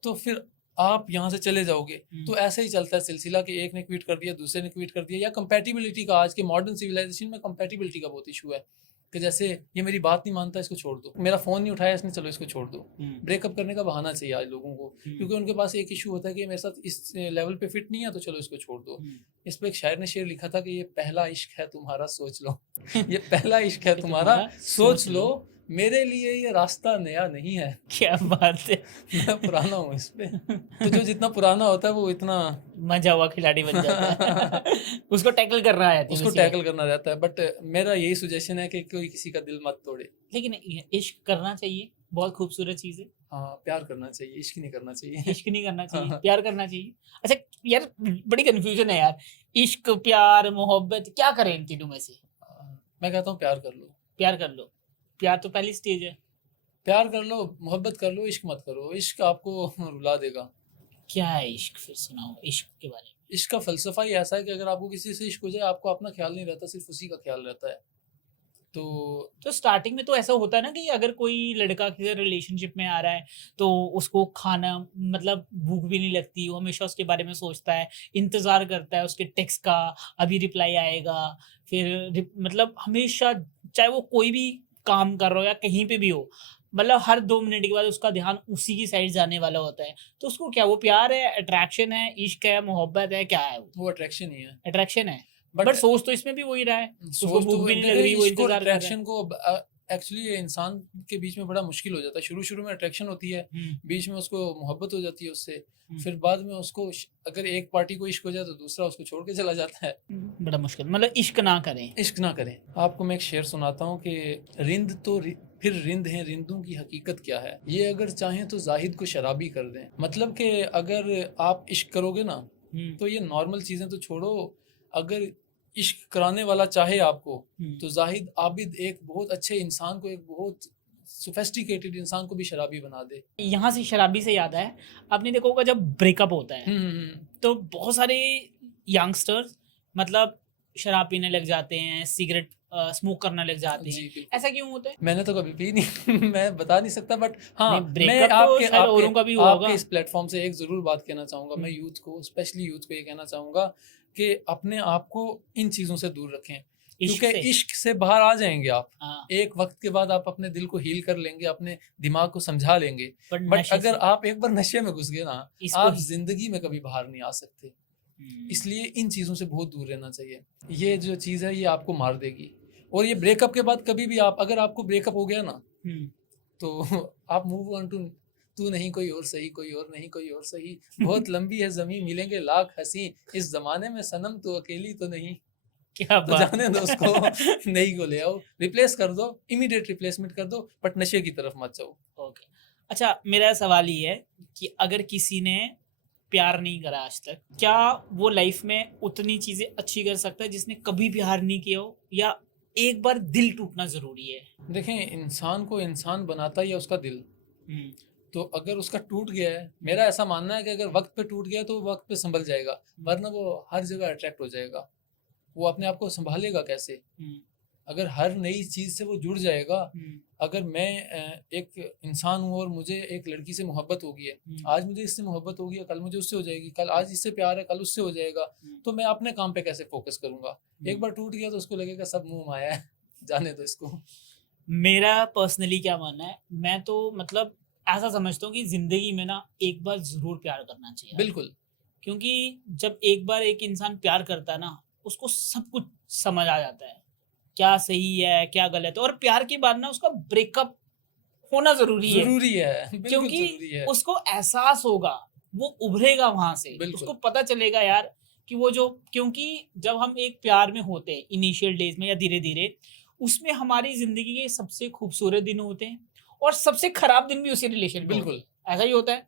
तो फिर आप यहाँ से चले जाओगे। तो ऐसे ही चलता है सिलसिला कि एक ने क्विट कर दिया, दूसरे ने क्विट कर दिया, या कंपैटिबिलिटी का, आज के मॉडर्न सिविलाइजेशन में कंपैटिबिलिटी का बहुत इशू है कि जैसे ये मेरी बात नहीं मानता, इसको छोड़ दो, मेरा फोन नहीं उठाया इसने, चलो इसको छोड़ दो। ब्रेकअप करने का बहाना चाहिए आज लोगों को, क्योंकि उनके पास एक इशू होता है कि मेरे साथ इस लेवल पे फिट नहीं है, तो चलो इसको छोड़ दो। इस पे एक शायर ने शेर लिखा था कि ये पहला इश्क है तुम्हारा सोच लो, ये पहला इश्क है तुम्हारा सोच लो, मेरे लिए ये रास्ता नया नहीं है। क्या बात है। मैं पुराना हूँ इस पे। तो जो जितना पुराना होता है वो इतना मजा हुआ खिलाड़ी बन जाता है। उसको टैकल करना आया थी उसको बेसिकली। टैकल करना रहता है। बट मेरा यही सजेशन है कि कोई किसी का दिल मत तोड़े। लेकिन इश्क करना चाहिए, बहुत खूबसूरत चीज है। हाँ, प्यार करना चाहिए, इश्क नहीं करना चाहिए। इश्क नहीं करना चाहिए, हाँ, प्यार करना चाहिए। अच्छा यार, बड़ी कंफ्यूजन है यार, इश्क, प्यार, मोहब्बत, क्या करें इन तीनों में से? मैं कहता हूँ प्यार कर लो। प्यार कर लो। प्यार तो पहली स्टेज है। प्यार कर लो, मोहब्बत कर लो, इश्क मत करो। इश्क आपको रुला देगा। क्या है इश्क, फिर सुनाओ इश्क के बारे में। इश्क का फलसफा ही ऐसा है कि अगर आपको किसी से इश्क हो जाए, आपको अपना ख्याल नहीं रहता, सिर्फ उसी का ख्याल रहता है। तो तो स्टार्टिंग में तो ऐसा होता है ना कि अगर कोई लड़का किसी रिलेशनशिप में आ रहा है तो उसको खाना, मतलब भूख भी नहीं लगती, वो हमेशा उसके बारे में सोचता है, इंतजार करता है उसके टेक्स्ट का, अभी रिप्लाई आएगा। फिर मतलब हमेशा, चाहे वो कोई भी काम कर रहा हो या कहीं पे भी हो, मतलब हर 2 मिनट के बाद उसका ध्यान उसी की साइड जाने वाला होता है। तो उसको क्या, वो प्यार है, अट्रैक्शन है, इश्क है, मोहब्बत है, क्या है? वो अट्रैक्शन ही है। अट्रैक्शन है। बट बट सोच तो इसमें भी वही रहा है, उसको सोच तो भूख वो भी नहीं लग देखे, रही, वो इसको इंतजार कर रहा है। अट्रैक्शन को एक्चुअली इंसान के बीच में बड़ा मुश्किल हो जाता है। शुरू शुरू में अट्रैक्शन होती है, बीच में उसको मोहब्बत हो जाती है उससे, फिर बाद में उसको अगर एक पार्टी को इश्क हो जाए तो दूसरा उसको छोड़ के चला जाता है। बड़ा मुश्किल, मतलब इश्क ना करें। इश्क ना करें। आपको मैं एक शेर सुनाता हूँ कि रिंद तो फिर रिंद है, रिंदों की हकीकत क्या है, ये अगर चाहें तो जाहिद को शराबी कर दें। मतलब कि अगर आप इश्क करोगे ना, तो ये नॉर्मल चीज़ें तो छोड़ो, अगर इश्क कराने वाला चाहे आपको, तो जाहिद आबिद एक बहुत अच्छे इंसान को, एक बहुत सोफेस्टिकेटेड इंसान को भी शराबी बना दे। यहाँ से शराबी से याद है, आपने देखा होगा जब ब्रेकअप होता है तो बहुत सारे यंगस्टर्स मतलब शराब पीने लग जाते हैं, सिगरेट स्मोक करना लग जाते जी हैं। बिल्कुल। ऐसा क्यों होता है? मैंने तो कभी पी नहीं। मैं बता नहीं सकता, बट हाँ, नहीं, मैं ब्रेकअप तो आपके शायद औरों का भी हुआ आपके होगा। इस प्लेटफॉर्म से एक जरूर बात कहना चाहूंगा। मैं यूथ को, स्पेशली यूथ को ये कहना चाहूंगा कि अपने आप को इन चीजों से दूर रखें, इश्क क्योंकि से। इश्क से बाहर आ जाएंगे आप। हाँ, एक वक्त के बाद आप अपने दिल को हील कर लेंगे, अपने दिमाग को समझा लेंगे। पर बट नशे अगर से आप एक बार नशे में घुस गए ना, इसको आप ही। जिंदगी में कभी बाहर नहीं आ सकते। इसलिए इन चीज़ों से बहुत दूर रहना चाहिए। ये जो चीज़ है ये आपको मार देगी। और ये ब्रेकअप के बाद कभी भी आप, अगर आपको ब्रेकअप हो गया ना, तो आप मूव ऑन टू तू नहीं कोई और सही, कोई और नहीं कोई और सही, बहुत लंबी है ज़मीं मिलेंगे लाख हंसी, इस ज़माने में सनम तो अकेली तो नहीं। क्या तो बात जाने दो उसको। नहीं को ले आओ, रिप्लेस कर दो, इमीडिएट रिप्लेसमेंट कर दो, बट नशे की तरफ मत जाओ। ओके। अच्छा, मेरा सवाल ये है कि अगर किसी ने प्यार नहीं करा आज तक, क्या वो लाइफ में उतनी चीजें अच्छी कर सकता है जिसने कभी प्यार नहीं किया हो, या एक बार दिल टूटना जरूरी है? देखें, इंसान को इंसान बनाता ही है उसका दिल। हम्म, तो अगर उसका टूट गया है, मेरा ऐसा मानना है कि अगर वक्त पे टूट गया तो वक्त पे संभल जाएगा, वरना वो हर जगह अट्रैक्ट हो जाएगा। वो अपने आप को संभालेगा कैसे? अगर हर नई चीज़ से वो जुड़ जाएगा। अगर मैं एक इंसान हूँ और मुझे एक लड़की से मोहब्बत होगी है, आज मुझे इससे मोहब्बत होगी है, कल मुझे उससे हो जाएगी, कल आज इससे प्यार है, कल उससे हो जाएगा, तो मैं अपने काम पे कैसे फोकस करूंगा? एक बार टूट गया तो उसको लगेगा सब मुंह माया है, जाने दो इसको। मेरा पर्सनली क्या मानना है, मैं तो मतलब ऐसा समझता हूँ कि जिंदगी में ना एक बार जरूर प्यार करना चाहिए। बिल्कुल। क्योंकि जब एक बार एक इंसान प्यार करता है ना, उसको सब कुछ समझ आ जाता है, क्या सही है क्या गलत है। और प्यार के बाद ना उसका ब्रेकअप होना जरूरी है, जरूरी है, बिल्कुल क्योंकि जरूरी है। उसको एहसास होगा, वो उभरेगा वहां से, बिल्कुल। उसको पता चलेगा यार कि वो जो, क्योंकि जब हम एक प्यार में होते हैं इनिशियल डेज में या धीरे धीरे, उसमें हमारी जिंदगी के सबसे खूबसूरत दिन होते हैं और सबसे खराब दिन भी उसी रिलेशन में होते बिल्कुल। हैं। ऐसा ही होता है।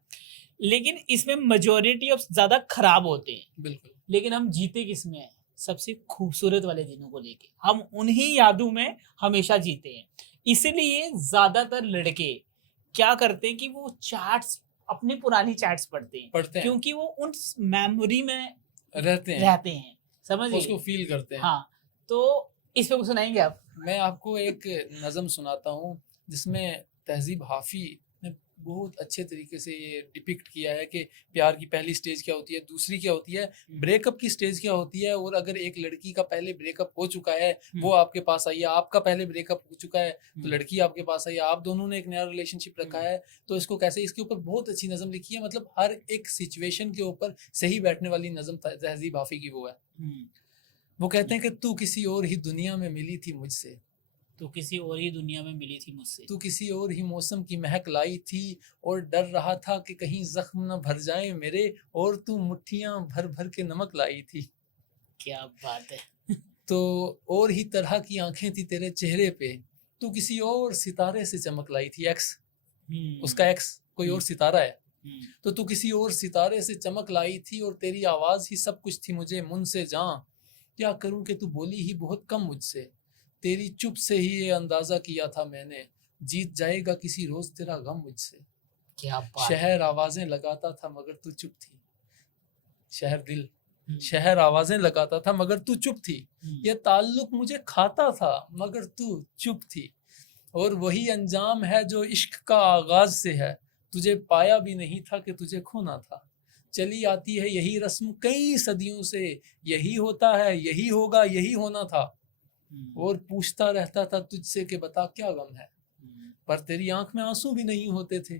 लेकिन इसमें मेजोरिटी ऑफ ज्यादा खराब होते हैं। बिल्कुल। लेकिन हम जीते किस में हैं? सबसे खूबसूरत वाले दिनों को लेके हम उन्हीं यादों में हमेशा जीते हैं। इसीलिए ज्यादातर लड़के क्या करते हैं कि वो चैट्स, अपनी पुरानी चैट्स पढ़ते हैं, क्योंकि वो उन मेमोरी में रहते हैं, समझ गए? उसको फील करते हैं। हाँ, तो इस पे कुछ सुनाएंगे आप? मैं आपको एक नज़म सुनाता हूँ जिसमें तहजीब हाफी ने बहुत अच्छे तरीके से ये डिपिक्ट किया है कि प्यार की पहली स्टेज क्या होती है, दूसरी क्या होती है, ब्रेकअप की स्टेज क्या होती है। और अगर एक लड़की का पहले ब्रेकअप हो चुका है, वो आपके पास आई है, आपका पहले ब्रेकअप हो चुका है, तो लड़की आपके पास आई है, आप दोनों ने एक नया रिलेशनशिप रखा है, तो इसको कैसे, इसके ऊपर बहुत अच्छी नज़म लिखी है। मतलब हर एक सिचुएशन के ऊपर सही बैठने वाली नज़म तहजीब हाफी की वो है। वो कहते हैं कि तू किसी और ही दुनिया में मिली थी मुझसे, तो किसी और ही दुनिया में मिली थी मुझसे। तू किसी और ही मौसम की महक लाई थी और डर रहा था कि कहीं जख्म न भर जाए मेरे, और तू मुट्ठियां भर भर के नमक लाई थी। क्या बात है। तो और ही तरह की आंखें थी तेरे चेहरे पे, तू किसी और सितारे से चमक लाई थी। एक्स, उसका एक्स कोई और सितारा है। तो तू किसी और सितारे से चमक लाई थी और तेरी आवाज ही सब कुछ थी मुझे मुन से जां। क्या करूं कि तू बोली ही बहुत कम मुझसे, तेरी चुप से ही ये अंदाजा किया था मैंने, जीत जाएगा किसी रोज तेरा गम मुझसे। क्या बात है। शहर आवाजें लगाता था मगर तू चुप थी। शहर दिल, हम्म, शहर आवाजें लगाता था मगर तू चुप थी। हम्म, ये ताल्लुक मुझे खाता था मगर तू चुप थी। और वही अंजाम है जो इश्क का आगाज से है, तुझे पाया भी नहीं था कि तुझे खोना था। चली आती है यही रस्म कई सदियों से, यही होता है यही होगा यही होना था। और पूछता रहता था तुझसे कि बता क्या गम है, पर तेरी आंख में आंसू भी नहीं होते थे।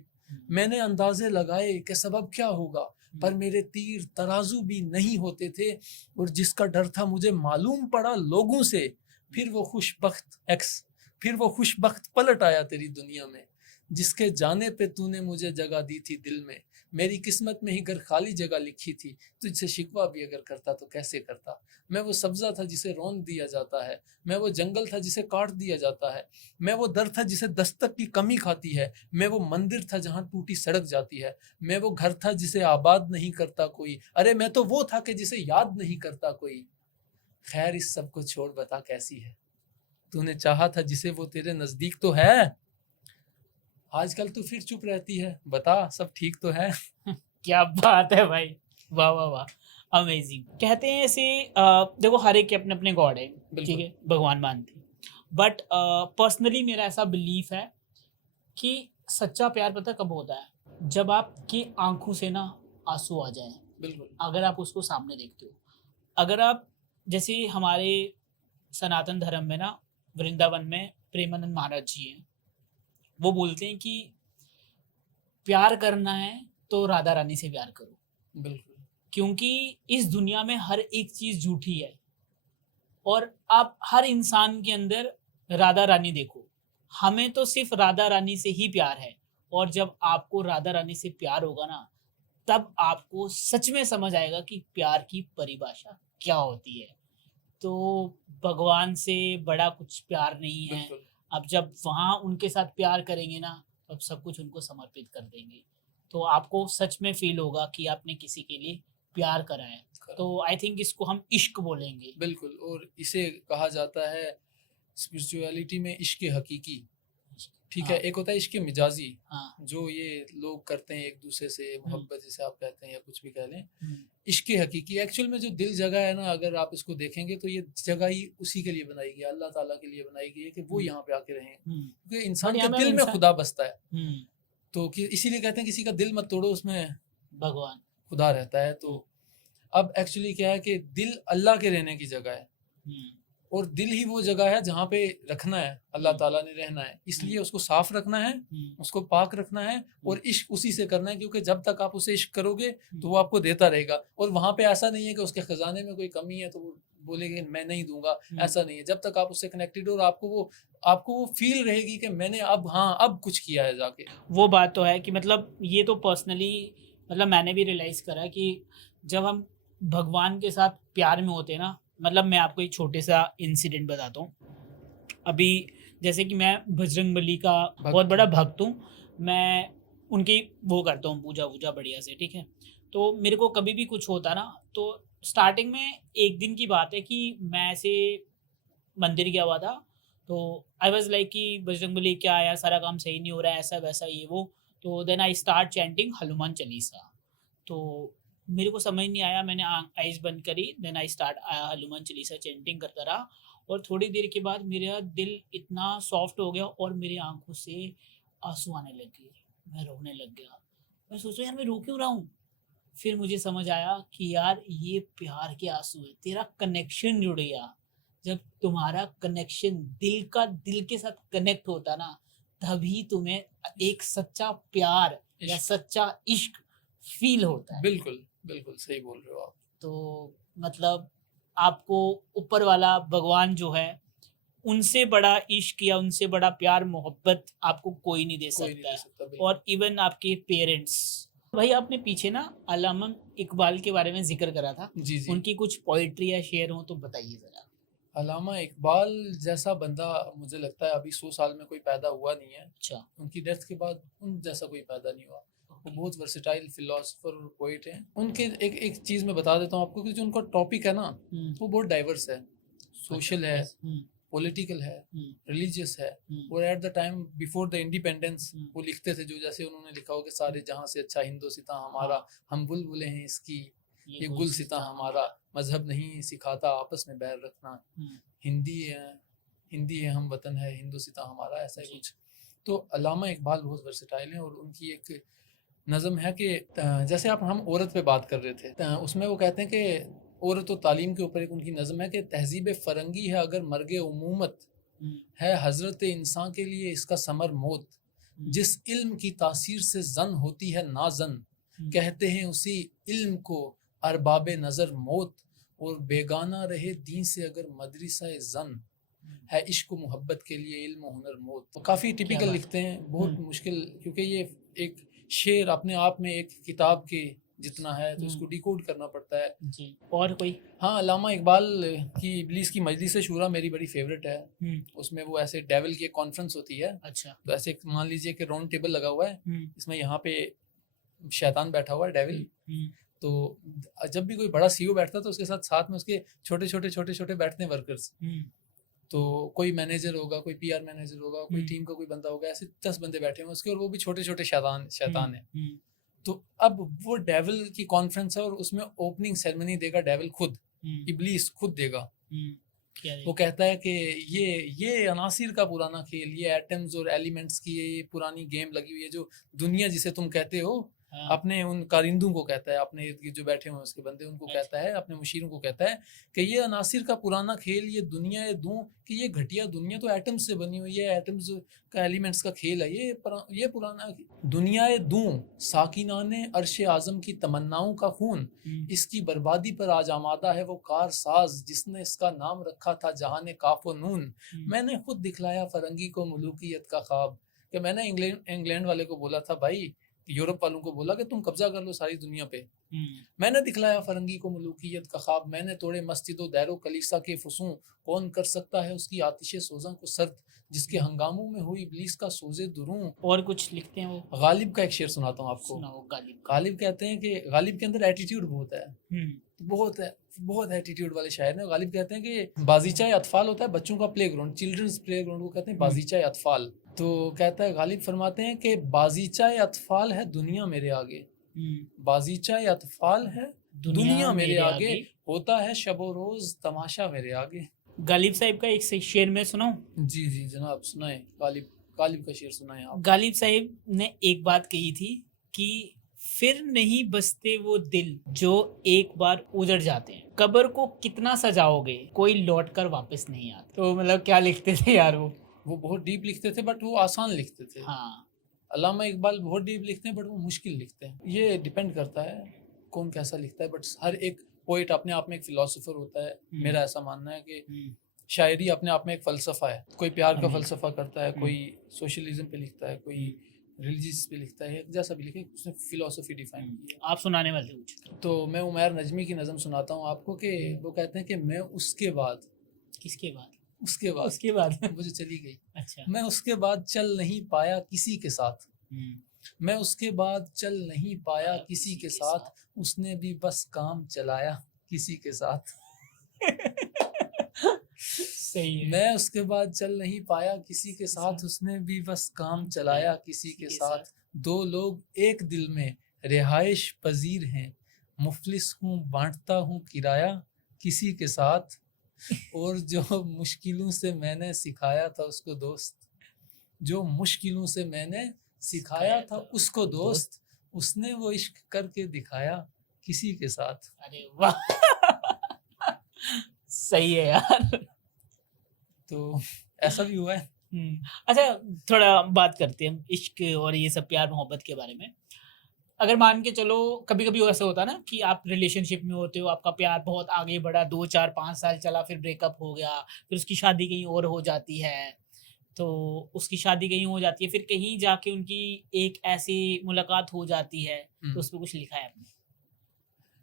मैंने अंदाजे लगाए कि सबब क्या होगा, पर मेरे तीर तराजू भी नहीं होते थे। और जिसका डर था मुझे मालूम पड़ा लोगों से, फिर वो खुशबख्त एक्स, फिर वो खुशबख्त पलट आया तेरी दुनिया में। जिसके जाने पे तूने मुझे जगह दी थी दिल में, मेरी किस्मत में ही घर खाली जगह लिखी थी। तुझसे शिकवा भी अगर करता तो कैसे करता। मैं वो सब्जा था जिसे रौंद दिया जाता है, मैं वो जंगल था जिसे काट दिया जाता है, मैं वो दर था जिसे दस्तक की कमी खाती है, मैं वो मंदिर था जहां टूटी सड़क जाती है, मैं वो घर था जिसे आबाद नहीं करता कोई, अरे मैं तो वो था कि जिसे याद नहीं करता कोई। खैर इस सब को छोड़ बता कैसी है, तूने चाहा था जिसे वो तेरे नजदीक तो है। आजकल तू फिर चुप रहती है, बता सब ठीक तो है। क्या बात है भाई, वाह वाह वाह, अमेजिंग। कहते हैं ऐसे देखो हर एक के अपने अपने गॉड है, ठीक बिल्कुल है, भगवान मानते हैं। बट पर्सनली मेरा ऐसा बिलीफ है कि सच्चा प्यार पता कब होता है, जब आपकी आंखों से ना आंसू आ जाए, बिल्कुल अगर आप उसको सामने देखते हो। अगर आप, जैसे हमारे सनातन धर्म में ना, वृंदावन में प्रेमानंद महाराज जी हैं, वो बोलते हैं कि प्यार करना है तो राधा रानी से प्यार करो, बिल्कुल क्योंकि इस दुनिया में हर एक चीज झूठी है और आप हर इंसान के अंदर राधा रानी देखो। हमें तो सिर्फ राधा रानी से ही प्यार है, और जब आपको राधा रानी से प्यार होगा ना, तब आपको सच में समझ आएगा कि प्यार की परिभाषा क्या होती है। तो भगवान से बड़ा कुछ प्यार नहीं है। बिल्कुल अब जब वहाँ उनके साथ प्यार करेंगे ना, तब सब कुछ उनको समर्पित कर देंगे, तो आपको सच में फील होगा कि आपने किसी के लिए प्यार करा है। तो आई थिंक इसको हम इश्क बोलेंगे। बिल्कुल। और इसे कहा जाता है स्पिरिचुअलिटी में इश्क हकीकी। ठीक है, हाँ एक होता है इश्क मिजाजी, हाँ। जो ये लोग करते हैं एक दूसरे से मोहब्बत, जिसे आप कहते हैं या कुछ भी कह लें। हम्म, इश्क हकीकी एक्चुअल में जो दिल जगह है ना, अगर आप इसको देखेंगे तो ये जगह ही उसी के लिए बनाई गई है, अल्लाह ताला के लिए बनाई गई है कि वो यहाँ पे आके रहें, क्योंकि बट इंसान के यहाँ पे हम दिल में इंसान, खुदा बसता है। तो कि इसीलिए कहते हैं किसी का दिल मत तोड़ो, उसमें भगवान। खुदा रहता है। तो अब एक्चुअली क्या है कि दिल अल्लाह के रहने की जगह है, और दिल ही वो जगह है जहाँ पे रखना है, अल्लाह ताला ने रहना है, इसलिए उसको साफ रखना है, उसको पाक रखना है, और इश्क उसी से करना है। क्योंकि जब तक आप उसे इश्क करोगे तो वो आपको देता रहेगा, और वहाँ पे ऐसा नहीं है कि उसके खजाने में कोई कमी है तो वो बोलेगे मैं नहीं दूंगा, ऐसा नहीं है। जब तक आप उससे कनेक्टेड हो और आपको वो फील रहेगी कि मैंने अब, हाँ अब कुछ किया है जाके। वो बात तो है कि मतलब ये तो पर्सनली, मतलब मैंने भी रियलाइज़ करा कि जब हम भगवान के साथ प्यार में होते हैं ना, मतलब मैं आपको एक छोटे सा इंसिडेंट बताता हूँ। अभी जैसे कि मैं बजरंगबली का बहुत बड़ा भक्त हूँ, मैं उनकी वो करता हूँ पूजा वूजा बढ़िया से, ठीक है। तो मेरे को कभी भी कुछ होता ना, तो स्टार्टिंग में एक दिन की बात है कि मैं ऐसे मंदिर गया हुआ था, तो आई वॉज लाइक कि बजरंगबली क्या यार, सारा काम सही नहीं हो रहा है, ऐसा वैसा ये वो। तो then I start chanting Hanuman Chalisa. तो मेरे को समझ नहीं आया, मैंने आइज बंद करी, then I start Hanuman Chalisa chanting करता रहा। और थोड़ी देर के बाद मेरा दिल इतना सॉफ्ट हो गया और मेरी आंखों से आंसू आने लग गए, मैं रोने लग गया। मैं सोचा यार मैं रो क्यों रहा हूँ। फिर मुझे समझ आया कि यार ये प्यार के आंसू है, तेरा कनेक्शन जुड़ गया। जब तुम्हारा कनेक्शन दिल का दिल के साथ कनेक्ट होता ना, तभी तुम्हें एक सच्चा प्यार या सच्चा इश्क फील होता है। बिल्कुल बिल्कुल सही बोल रहे हो आप। तो मतलब आपको ऊपर वाला भगवान जो है, उनसे बड़ा इश्क या उनसे बड़ा प्यार मोहब्बत आपको कोई नहीं दे कोई नहीं सकता दे है। सकता भाई। और इवन आपके पेरेंट्स। भाई आपने पीछे ना अल्लामा इकबाल के बारे में जिक्र करा था, जी जी। उनकी कुछ पोइट्री या शेर हो तो बताइए जरा। अल्लामा इकबाल जैसा बंदा मुझे लगता है अभी 100 साल में कोई पैदा हुआ नहीं है। अच्छा। उनकी डेथ के बाद उन जैसा कोई पैदा नहीं हुआ। वो बहुत वर्सेटाइल फिलोसोफर और पोइट हैं। उनके एक एक चीज़ मैं बता देता हूँ आपको कि जो उनका टॉपिक है ना वो बहुत डाइवर्स है। सोशल है, पॉलिटिकल है, रिलीजियस है। और at the time before the independence वो लिखते थे, जो जैसे उन्होंने लिखा हो कि सारे जहाँ से अच्छा हिंदुस्तान हमारा, हम बुलबुलें हैं इसकी, ये गुलसिता हमारा, मजहब नहीं सिखाता आपस में बैर रखना, हिंदी है हम वतन है हिंदुस्तान हमारा, ऐसा ही कुछ। तो अल्लामा इकबाल बहुत वर्सेटाइल हैं। और उनकी एक नज़म है कि जैसे आप हम औरत पे बात कर रहे थे, उसमें वो कहते हैं कि औरत और तालीम के ऊपर एक उनकी नज़म है कि तहजीब फ़रंगी है अगर मर्गे उमूमत, है हज़रत इंसान के लिए इसका समर मौत, जिस इल्म की तासीर से जन होती है नाजन, कहते हैं उसी इल्म को अरबाब नज़र मौत, और बेगाना रहे दीन से अगर मदरसा जन, है इश्क मोहब्बत के लिए इल्म हुनर मौत। तो काफ़ी टिपिकल लिखते हैं, बहुत मुश्किल, क्योंकि ये एक शेर अपने आप में एक किताब के जितना है, तो उसको डिकोड करना पड़ता है जी। और कोई? हाँ, अल्लामा इकबाल की इब्लीस की मजलिस शूरा मेरी बड़ी फेवरेट है। उसमें वो ऐसे डेविल की एक कॉन्फ्रेंस होती है। अच्छा। तो ऐसे मान लीजिए कि राउंड टेबल लगा हुआ है, इसमें यहाँ पे शैतान बैठा हुआ है, डेविल। तो जब भी कोई बड़ा सीईओ बैठता है तो उसके साथ में उसके छोटे छोटे बैठते हैं वर्कर्स। तो कोई मैनेजर होगा, कोई पीआर मैनेजर होगा, कोई टीम का कोई बंदा होगा, ऐसे 10 बंदे बैठे हैं उसके, और वो भी छोटे छोटे शैतान है। तो अब वो डेविल की कॉन्फ्रेंस है और उसमें ओपनिंग सेरेमनी देगा डेविल खुद, इब्लीस खुद देगा। वो कहता है कि ये अनासिर का पुराना खेल, ये एटम्स और एलिमेंट्स की ये पुरानी गेम लगी हुई है, जो दुनिया जिसे तुम कहते हो। अपने उन कारिंदों को कहता है, अपने इर्द गिर्द जो बैठे हुए उसके बंदे, उनको कहता है, अपने मुशीरों को कहता है कि ये अनासिर का पुराना खेल, ये दुनिया ये दूं कि ये घटिया दुनिया तो एटम्स से बनी हुई है, एटम्स का एलिमेंट्स का खेल है, ये पुराना दुनिया दूं साकिनाने अर्श आजम की तमन्नाओं का खून, इसकी बर्बादी पर आज आमादा है वो कारसाज जिसने इसका नाम रखा था जहाने काफ नून। मैंने खुद दिखलाया फरंगी को मुलूकियत का ख्वाब, कि मैंने इंग्लैंड वाले को बोला था, भाई यूरोप वालों को बोला कि तुम कब्जा कर लो सारी दुनिया पे। मैंने दिखलाया फरंगी को मुलूकियत का ख्वाब, मैंने तोड़े मस्जिदो दैरो कलीसा के फुसूं, कौन कर सकता है उसकी आतिशे सोजा को सर्द, जिसके हंगामों में हुई इब्लीस का सोजे दुरूं। और कुछ लिखते हैं वो? गालिब का एक शेर सुनाता हूँ आपको। गालिब कहते हैं कि गालिब के अंदर एटीट्यूड बहुत है, बहुत एटीट्यूड वाले शायर हैं। गालिब कहते हैं कि बाजीचा अतफाल होता है बच्चों का playground, children's playground, वो कहते हैं बाजीचा अतफाल। तो कहता है गालिब फरमाते हैं कि बाजीचा अतफाल है दुनिया मेरे आगे, बाजीचा अतफाल है दुनिया मेरे आगे, होता है शबो रोज तमाशा मेरे आगे। गालिब साहब का एक शेर में सुनाऊं? जी जी जनाब, सुनाए। गालिब का शेर सुनाए आप। गालिब साहब ने एक बात कही थी कि फिर नहीं बसते वो दिल जो एक बार उजड़ जाते हैं, कब्र को कितना सजाओगे कोई लौट कर वापस नहीं आता। तो मतलब क्या लिखते थे यार वो बहुत डीप लिखते थे, बट वो आसान लिखते थे। हाँ, अल्लामा इकबाल बहुत डीप लिखते हैं, बट वो मुश्किल लिखते हैं। ये डिपेंड करता है कौन कैसा लिखता है, बट हर एक पोइट अपने आप में एक फिलोसोफर होता है। मेरा ऐसा मानना है कि शायरी अपने आप में एक फ़लसफ़ा है। कोई प्यार का फ़लसफ़ा करता है, कोई सोशलिज्म पे लिखता है, कोई रिलीजियस पे लिखता है, जैसा भी लिखे उसने फ़िलोसफ़ी डिफाइन की है। आप सुनाने वाले कुछ? तो मैं उमैर नजमी की नज़म सुनाता हूँ आपको कि वो कहते हैं कि मैं उसके बाद, किसके बाद? उसके बाद मुझे चली गई। अच्छा। मैं उसके बाद चल नहीं पाया किसी के साथ, मैं उसके बाद चल नहीं पाया किसी के साथ, उसने भी बस काम चलाया किसी के साथ। सही है। मैं उसके बाद चल नहीं पाया किसी के साथ, उसने भी बस काम चलाया किसी के साथ। दो लोग एक दिल में रिहाइश पजीर हैं, मुफलिस हूँ बांटता हूँ किराया किसी के साथ, और जो मुश्किलों से मैंने सिखाया था उसको दोस्त, जो मुश्किलों से मैंने सिखाया था उसको दोस्त, उसने वो इश्क करके दिखाया किसी के साथ। अरे वाह सही है यार। तो ऐसा भी हुआ है। अच्छा, थोड़ा बात करते हैं हम इश्क और ये सब प्यार मोहब्बत के बारे में। अगर मान के चलो कभी कभी ऐसा होता है ना कि आप रिलेशनशिप में होते हो, आपका प्यार बहुत आगे बढ़ा, 2 4 5 साल चला, फिर ब्रेकअप हो गया, फिर उसकी शादी कहीं और हो जाती है, तो उसकी शादी कहीं हो जाती है, फिर कहीं जाके उनकी एक ऐसी मुलाकात हो जाती है, तो उस पर कुछ लिखा है आपने?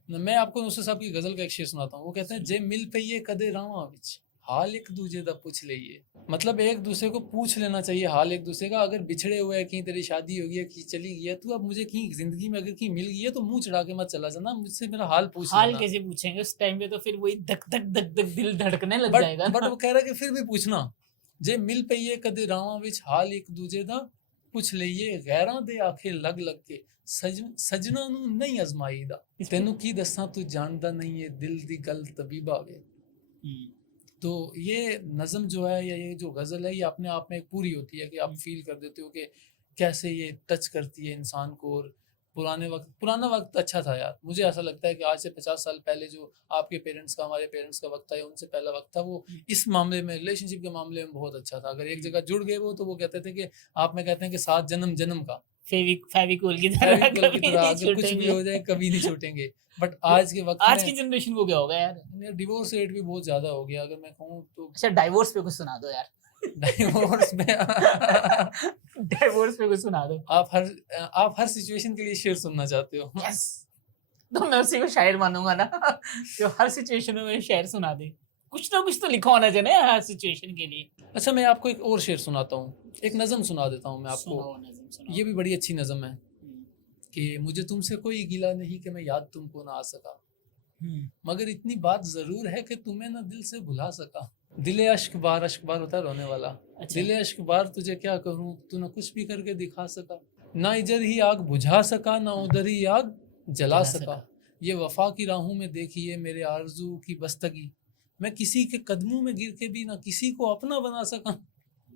मैं आपको नुसरत साहब की गजल का एक शेर सुनाता हूँ। वो कहते हैं, जे मिल पइये कदे रावां विच, हाल एक दूजे दा पूछ लइए। मतलब एक दूसरे को पूछ लेना चाहिए हाल एक दूसरे का। अगर बिछड़े हुए है, कहीं तेरी शादी हो गई है, कहीं चली गई है, तू अब मुझे कहीं जिंदगी में अगर कहीं मिल गई है तो मुंह चढ़ा के मत चला जाना, मुझसे मेरा हाल पूछ हाल लेना। कैसे पूछेंगे उस टाइम पे? तो फिर वही धक धक धक धक दिल धड़कने लग बट जाएगा बट ना। वो कह रहा है कि फिर भी पूछना, जे मिल पइये कदे रावां विच, हाल एक दूजे दा पुछ लइए। गैरां दे आखे लग लग के सजना नू नहीं अजमाईदा। तेनू की दस्सां तू जानदा नहीं है, दिल दी गल तबीबा वे। हम्म, तो ये नज़म जो है या ये जो गज़ल है, ये अपने आप में एक पूरी होती है कि आप फील कर देते हो कि कैसे ये टच करती है इंसान को। और पुराना वक्त अच्छा था यार। मुझे ऐसा लगता है कि आज से 50 साल पहले जो आपके पेरेंट्स का, हमारे पेरेंट्स का वक्त था या उनसे पहला वक्त था, वो इस मामले में, रिलेशनशिप के मामले में बहुत अच्छा था। अगर एक जगह जुड़ गए वो, तो वो कहते थे कि आप में कहते हैं कि 7 जन्म जन्म का फेविकोल की तरह फेविकोल की कभी तरह, नहीं अगर कुछ भी छूटेंगे। हो जाए कभी नहीं छूटेंगे। बट आज के वक्त आज की में जनरेशन को क्या होगा यार? डिवोर्स रेट भी बहुत ज्यादा हो गया, अगर मैं कहूँ तो। अच्छा, डाइवोर्स पे कुछ सुना दो यार। डाइवोर्स में डाइवोर्स पे कुछ सुना दो। आप हर सिचुएशन के लिए शेर सुनना चाहते हो। यस, तो मैं उसी को शायर मानूंगा ना, जो हर सिचुएशन में शायर सुना दे। कुछ ना कुछ तो लिखा होना चाहिए हर सिचुएशन के लिए। अच्छा, मैं आपको एक और शेर सुनाता हूँ, एक नज़म सुना देता हूँ मैं आपको। सुनाओ नज़म, सुनाओ। ये भी बड़ी अच्छी नज़म है कि मुझे तुमसे कोई गिला नहीं कि मैं याद तुमको ना आ सका, मगर इतनी बात जरूर है कि तुम्हें ना दिल से भुला सका। दिले अश्क बार होता है रोने वाला। अच्छा। दिले अश्क बार तुझे क्या करूं, तू ना कुछ भी करके दिखा सका। ना इधर ही आग बुझा सका, ना उधर ही आग जला सका। ये वफा की राहों में देखी है मेरे आरजू की बस्तगी। मैं किसी के कदमों में गिर के भी ना किसी को अपना बना सका।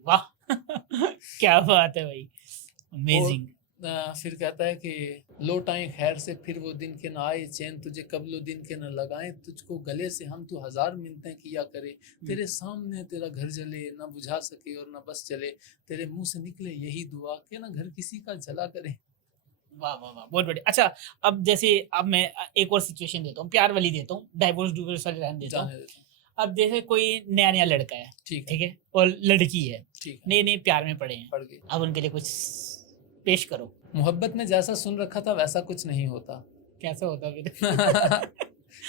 वाह क्या बात है भाई, अमेजिंग। फिर कहता है कि लौटाएं खैर से फिर वो दिन के ना आए, चैन तुझे कब्लो दिन के न लगाएं। तुझको गले से हम तो 1000 मिन्नतें किया करे, तेरे सामने तेरा घर जले ना बुझा सके और ना बस चले। तेरे मुंह से निकले यही दुआ कि ना घर किसी का जला करे। वाह वाह वाह, बहुत बढ़िया। अच्छा, अब जैसे अब मैं एक और सिचुएशन देता हूँ, प्यार वाली देता हूँ, डाइवोर्स डिवोर्स वाली रहने देता हूँ। अब जैसे कोई नया नया लड़का है, ठीक है, और लड़की है, नए नए प्यार में पड़े हैं, अब उनके लिए कुछ पेश करो। मोहब्बत में जैसा सुन रखा था वैसा कुछ नहीं होता। कैसा होता फिर?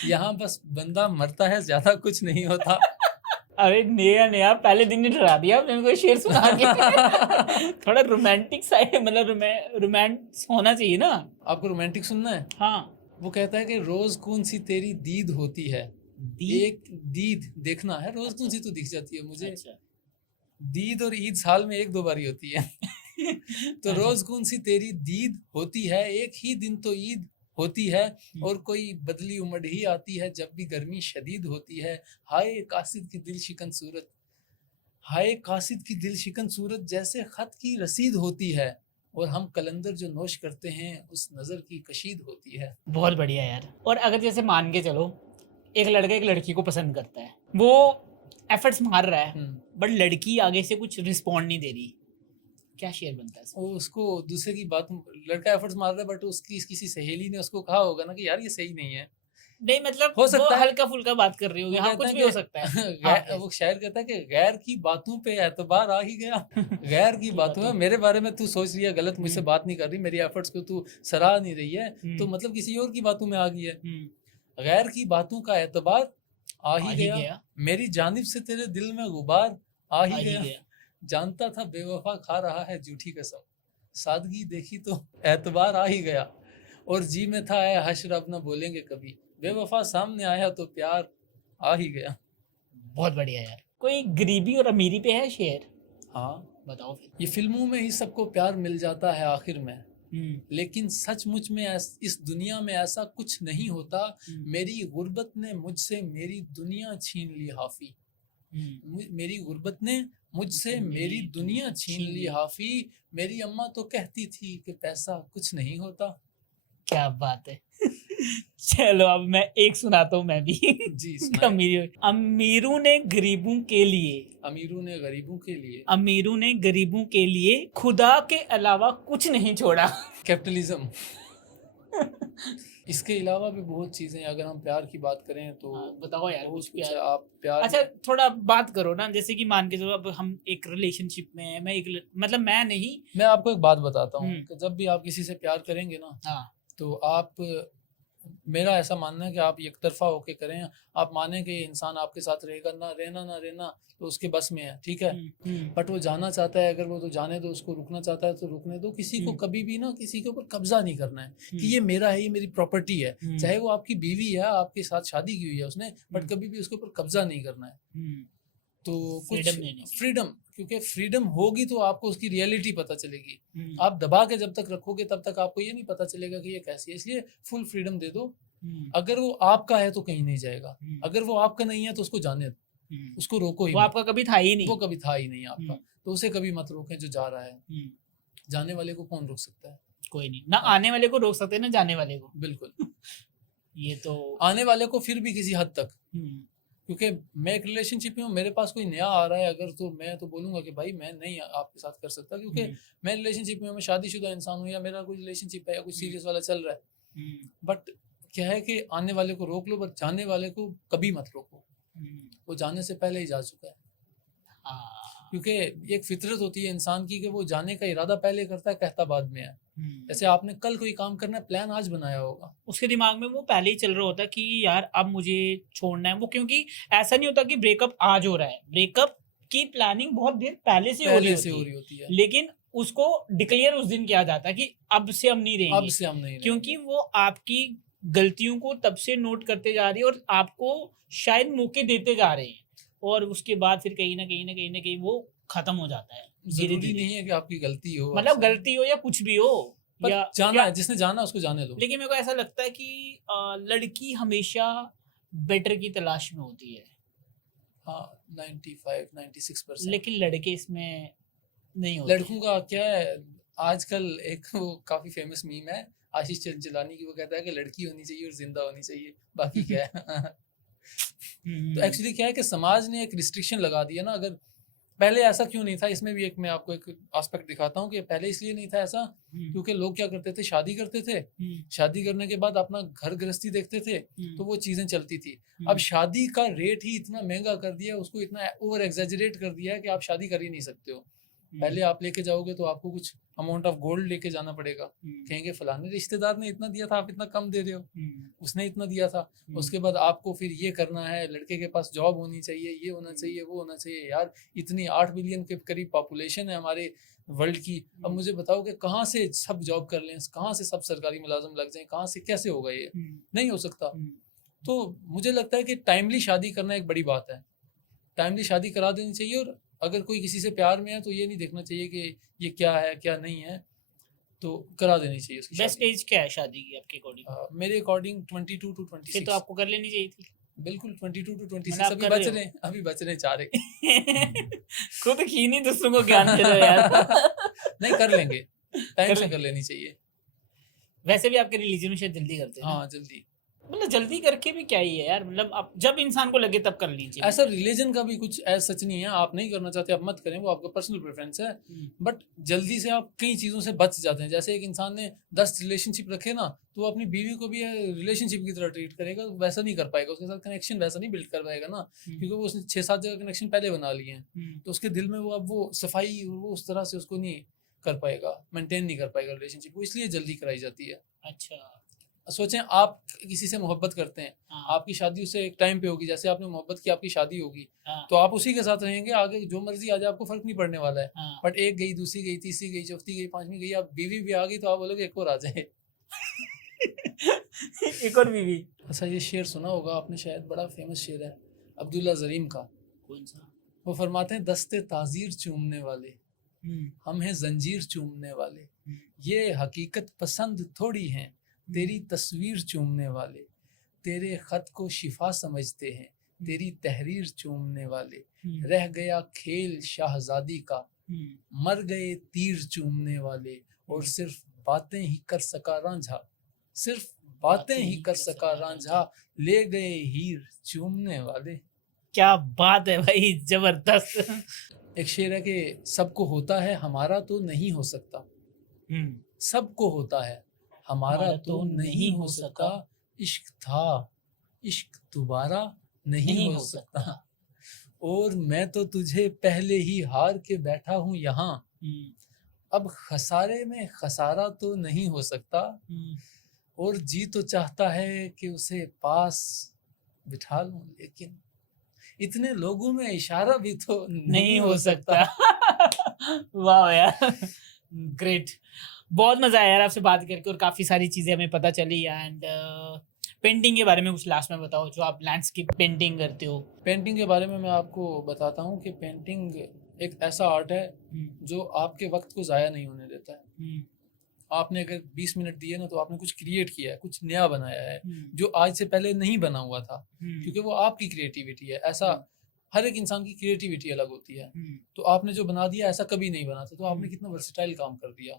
यहाँ बस बंदा मरता है, ज्यादा कुछ नहीं होता। अरे नया नया पहले दिन ही डरा दिया मेरे को शेर सुना के। थोड़ा रोमांटिक साइड, मतलब रोमांस होना चाहिए ना। आपको रोमांटिक सुनना है? हाँ। वो कहता है कि रोज कौन सी तेरी दीद होती है। एक दीद देखना है, रोज कौन सी तो दिख जाती है मुझे। अच्छा। दीद और ईद साल में 1-2 बार ही होती है। तो रोज कौन सी तेरी दीद होती है, एक ही दिन तो ईद होती है। और कोई बदली उमड़ ही आती है जब भी गर्मी शदीद होती है। हाय कासिद की दिल शिकन सूरत, हाय कासिद की दिल शिकन सूरत जैसे खत की रसीद होती है। और हम कलंदर जो नोश करते हैं उस नजर की कशीद होती है। बहुत बढ़िया यार। और अगर जैसे मान के चलो एक लड़का एक लड़की को पसंद करता है, वो एफर्ट्स मार रहा है, बट लड़की आगे से कुछ रिस्पॉन्ड नहीं दे रही, क्या शेयर बनता है? वो उसको दूसरे की बात, लड़का एफर्ट्स मार रहा है बट उसकी किसी सहेली ने उसको कहा होगा ना कि यार ये सही नहीं है। नहीं मतलब हो सकता है हल्का फुल्का बात कर रही होगी, हाँ कुछ भी हो सकता है। वो शायर कहता है कि गैर की बातों पे एतबार आ ही गया। गैर की बातों में मेरे बारे में तू सोच रही है गलत, मुझसे बात नहीं कर रही, मेरी एफर्ट्स को तू सराह नहीं रही है, तो मतलब किसी और की बातों में आ गई है। गैर की बातों का एतबार आ ही गया, मेरी जानिब से तेरे दिल में गुबार आ ही गया। जानता था बेवफा खा रहा है झूठी कसम, सादगी देखी तो एतबार आ ही गया। और जी में था है हश्र अब न बोलेंगे कभी, बेवफा सामने आया तो प्यार आ ही गया। बहुत बढ़िया यार। कोई गरीबी और अमीरी पे है शेर? हाँ बताओ फिर। ये फिल्मों में ही सबको प्यार मिल जाता है आखिर में, लेकिन सचमुच में इस दुनिया में ऐसा कुछ नहीं होता। मेरी गुर्बत ने मुझसे मेरी दुनिया छीन ली हाफी, मेरी गुर्बत ने मुझसे मेरी दुनिया छीन ली हाफी। मेरी अम्मा तो कहती थी कि पैसा कुछ नहीं होता। क्या बात है। चलो अब मैं एक सुनाता हूँ मैं भी। जी अमीरों ने गरीबों के लिए, अमीरों ने गरीबों के लिए, अमीरों ने गरीबों के लिए खुदा के अलावा कुछ नहीं छोड़ा। कैपिटलिज्म। इसके अलावा भी बहुत चीज़ें हैं, अगर हम प्यार की बात करें तो बताओ यार बहुत कुछ कुछ है। प्यार। आप प्यार अच्छा थोड़ा बात करो ना, जैसे कि मान के चलो अब हम एक रिलेशनशिप में है, मैं एक मतलब मैं नहीं। मैं आपको एक बात बताता हूँ हम्म। कि जब भी आप किसी से प्यार करेंगे ना, हाँ। तो आप, मेरा ऐसा मानना है कि आप एक तरफा होके करें। आप माने कि ये इंसान आपके साथ रहेगा, ना रहना ना रहना तो उसके बस में है, ठीक है। बट वो जाना चाहता है, अगर वो तो जाने दो, उसको रुकना चाहता है तो रुकने दो। किसी को कभी भी ना किसी के ऊपर कब्जा नहीं करना है कि ये मेरा है, ये मेरी प्रॉपर्टी है। चाहे वो आपकी बीवी है, आपके साथ शादी की हुई है उसने, बट कभी भी उसके ऊपर कब्जा नहीं करना है। तो कुछ फ्रीडम लेने की। फ्रीडम, क्योंकि फ्रीडम होगी तो आपको उसकी रियलिटी पता चलेगी। आप दबा के जब तक रखोगे तब तक आपको ये नहीं पता चलेगा कि ये कैसी है। इसलिए फुल फ्रीडम दे दो। अगर वो आपका है तो कहीं नहीं जाएगा, अगर वो आपका नहीं है तो उसको जाने दो, उसको रोको ही वो मत। आपका कभी था ही नहीं। वो कभी था ही नहीं आपका, तो उसे कभी मत रोकें जो जा रहा है। जाने वाले को कौन रोक सकता है? कोई नहीं ना, आने वाले को रोक सकते ना जाने वाले को। बिल्कुल। ये तो आने वाले को फिर भी किसी हद तक, क्योंकि मैं एक रिलेशनशिप में हूँ, मेरे पास कोई नया आ रहा है अगर, तो मैं तो बोलूंगा कि भाई मैं नहीं आपके साथ कर सकता, क्योंकि मैं रिलेशनशिप में हूँ, मैं शादीशुदा इंसान हूँ, या मेरा कोई रिलेशनशिप है या कुछ सीरियस वाला चल रहा है। बट क्या है कि आने वाले को रोक लो, बट जाने वाले को कभी मत रोको। वो जाने से पहले ही जा चुका है। क्योंकि एक फितरत होती है इंसान की कि वो जाने का इरादा पहले करता है, कहता बाद में है। जैसे आपने कल कोई काम करना है, प्लान आज बनाया होगा, उसके दिमाग में वो पहले ही चल रहा होता है कि यार अब मुझे छोड़ना है वो, क्योंकि ऐसा नहीं होता कि ब्रेकअप आज हो रहा है, ब्रेकअप की प्लानिंग बहुत देर पहले से हो रही होती है, लेकिन उसको डिक्लेयर उस दिन किया जाता है कि अब से हम नहीं रहेंगे, अब से हम नहीं रहेंगे। क्योंकि वो आपकी गलतियों को तब से नोट करते जा रही है और आपको शायद मौके देते जा रहे हैं, और उसके बाद फिर कहीं ना कहीं वो खत्म हो जाता है। जरूरी नहीं है कि आपकी गलती हो, मतलब गलती हो या कुछ भी हो, पर या जाना है, जिसने जाना उसको जाने दो। लेकिन मेरे को ऐसा लगता है कि लड़की हमेशा बेटर की तलाश में होती है। हाँ, 95-96%। लेकिन लड़के इसमें नहीं होते। लड़कों का क्या है, आजकल एक वो काफी फेमस मीम है आशीष चंचलानी की, वो कहता है कि लड़की होनी चाहिए और जिंदा होनी चाहिए, बाकी क्या है। तो एक्चुअली क्या है कि समाज ने एक रिस्ट्रिक्शन लगा दिया ना। अगर पहले ऐसा क्यों नहीं था, इसमें भी एक मैं आपको एक एस्पेक्ट दिखाता हूँ कि पहले इसलिए नहीं था ऐसा क्योंकि लोग क्या करते थे, शादी करते थे, शादी करने के बाद अपना घर गृहस्थी देखते थे, तो वो चीजें चलती थी। अब शादी का रेट ही इतना महंगा कर दिया, उसको इतना ओवर एग्जैजरेट कर दिया है कि आप शादी कर ही नहीं सकते हो। पहले आप लेके जाओगे तो आपको कुछ अमाउंट ऑफ गोल्ड लेके जाना पड़ेगा, कहेंगे फलाने रिश्तेदार ने इतना दिया था, आप इतना कम दे रहे हो, उसने इतना दिया था। उसके बाद आपको फिर ये करना है, लड़के के पास जॉब होनी चाहिए, ये होना चाहिए, वो होना चाहिए। यार इतनी 8 बिलियन के करीब पॉपुलेशन है हमारे वर्ल्ड की। अब मुझे बताओ कि कहाँ से सब जॉब कर लें, कहाँ से सब सरकारी मुलाजिम लग जाए, कहाँ से कैसे होगा, ये नहीं हो सकता। तो मुझे लगता है कि टाइमली शादी करना एक बड़ी बात है, टाइमली शादी करा देनी चाहिए। और अगर कोई किसी से प्यार में है तो ये नहीं देखना चाहिए कि ये क्या है क्या नहीं है, तो करा देनी चाहिए उसकी। बेस्ट एज क्या है शादी की आपके अकॉर्डिंग? मेरे अकॉर्डिंग 22 to 26। फिर तो आपको कर लेनी चाहिए थी। बिल्कुल 22 to 26 आप अभी कर बच रहे हो? रहे हैं, अभी बच रहे हैं 4 खुद ही नहीं दूसरों को ज्ञान दे रहे हो यार। नहीं कर लेंगे, टाइम से कर लेनी चाहिए। वैसे भी आपके रिलीजन में शायद जल्दी करते हैं ना? हाँ जल्दी, मतलब जल्दी करके भी क्या ही है यार, मतलब अब जब इंसान को लगे तब कर लीजिए। ऐसा रिलीजन का भी कुछ ऐसा सच नहीं है, आप नहीं करना चाहते आप मत करें, वो आपका पर्सनल प्रेफरेंस है। बट जल्दी से आप कई चीज़ों से बच जाते हैं। जैसे एक इंसान ने 10 रिलेशनशिप रखे ना, तो वो अपनी बीवी को भी रिलेशनशिप की तरह ट्रीट करेगा, वैसा नहीं कर पाएगा, उसके साथ कनेक्शन वैसा नहीं बिल्ड कर पाएगा ना, क्योंकि वो उसने 6-7 जगह कनेक्शन पहले बना लिए हैं। तो उसके दिल में वो अब वो सफाई वो उस तरह से उसको नहीं कर पाएगा, मेंटेन नहीं कर पाएगा रिलेशनशिप को, इसलिए जल्दी कराई जाती है। अच्छा सोचें आप किसी से मोहब्बत करते हैं, आपकी शादी उससे एक टाइम पे होगी, जैसे आपने मोहब्बत की आपकी शादी होगी, तो आप उसी के साथ रहेंगे, आगे जो मर्जी आ जाए आपको फर्क नहीं पड़ने वाला है। बट एक गई, दूसरी गई, तीसरी गई, चौथी गई, पांचवी गई, आप बीवी भी आ गई तो आप बोलोगे एक और आ जाए। एक और बीवी। अच्छा ये शेर सुना होगा आपने शायद, बड़ा फेमस शेर है अब्दुल्ला जरीम का। कौन सा? वो फरमाते हैं, दस्ते ताजीर चूमने वाले हम हैं जंजीर चूमने वाले, ये हकीकत पसंद थोड़ी हैं तेरी तस्वीर चूमने वाले, तेरे खत को शिफा समझते हैं तेरी तहरीर चूमने वाले, रह गया खेल शाहजादी का मर गए तीर चूमने वाले, और सिर्फ बातें ही कर सका रांझा, सिर्फ बातें ही कर सका रांझा, ले गए हीर चूमने वाले। क्या बात है भाई, जबरदस्त। एक शेर है कि सबको होता है हमारा तो नहीं हो सकता, सबको होता है हमारा तो नहीं हो सकता, इश्क था, इश्क दोबारा नहीं हो सकता। और मैं तो तुझे पहले ही हार के बैठा हूँ यहाँ, अब खसारे में खसारा तो नहीं हो सकता। और जी तो चाहता है कि उसे पास बिठा लूं, लेकिन इतने लोगों में इशारा भी तो नहीं हो सकता। वाह यार, ग्रेट। बहुत मजा आया यार आपसे बात करके और काफी सारी चीजें हमें पता चली। एंड पेंटिंग के बारे में कुछ लास्ट में बताओ, जो आप लैंडस्केप पेंटिंग करते हो। पेंटिंग के बारे में मैं आपको बताता हूँ कि पेंटिंग एक ऐसा आर्ट है जो आपके वक्त को ज़ाया नहीं होने देता है। आपने अगर 20 मिनट दिए ना, तो आपने कुछ क्रिएट किया है, कुछ नया बनाया है जो आज से पहले नहीं बना हुआ था, क्योंकि वो आपकी क्रिएटिविटी है। ऐसा हर एक इंसान की क्रिएटिविटी अलग होती है। तो आपने जो बना दिया ऐसा कभी नहीं बना था, तो आपने कितना वर्सेटाइल काम कर दिया।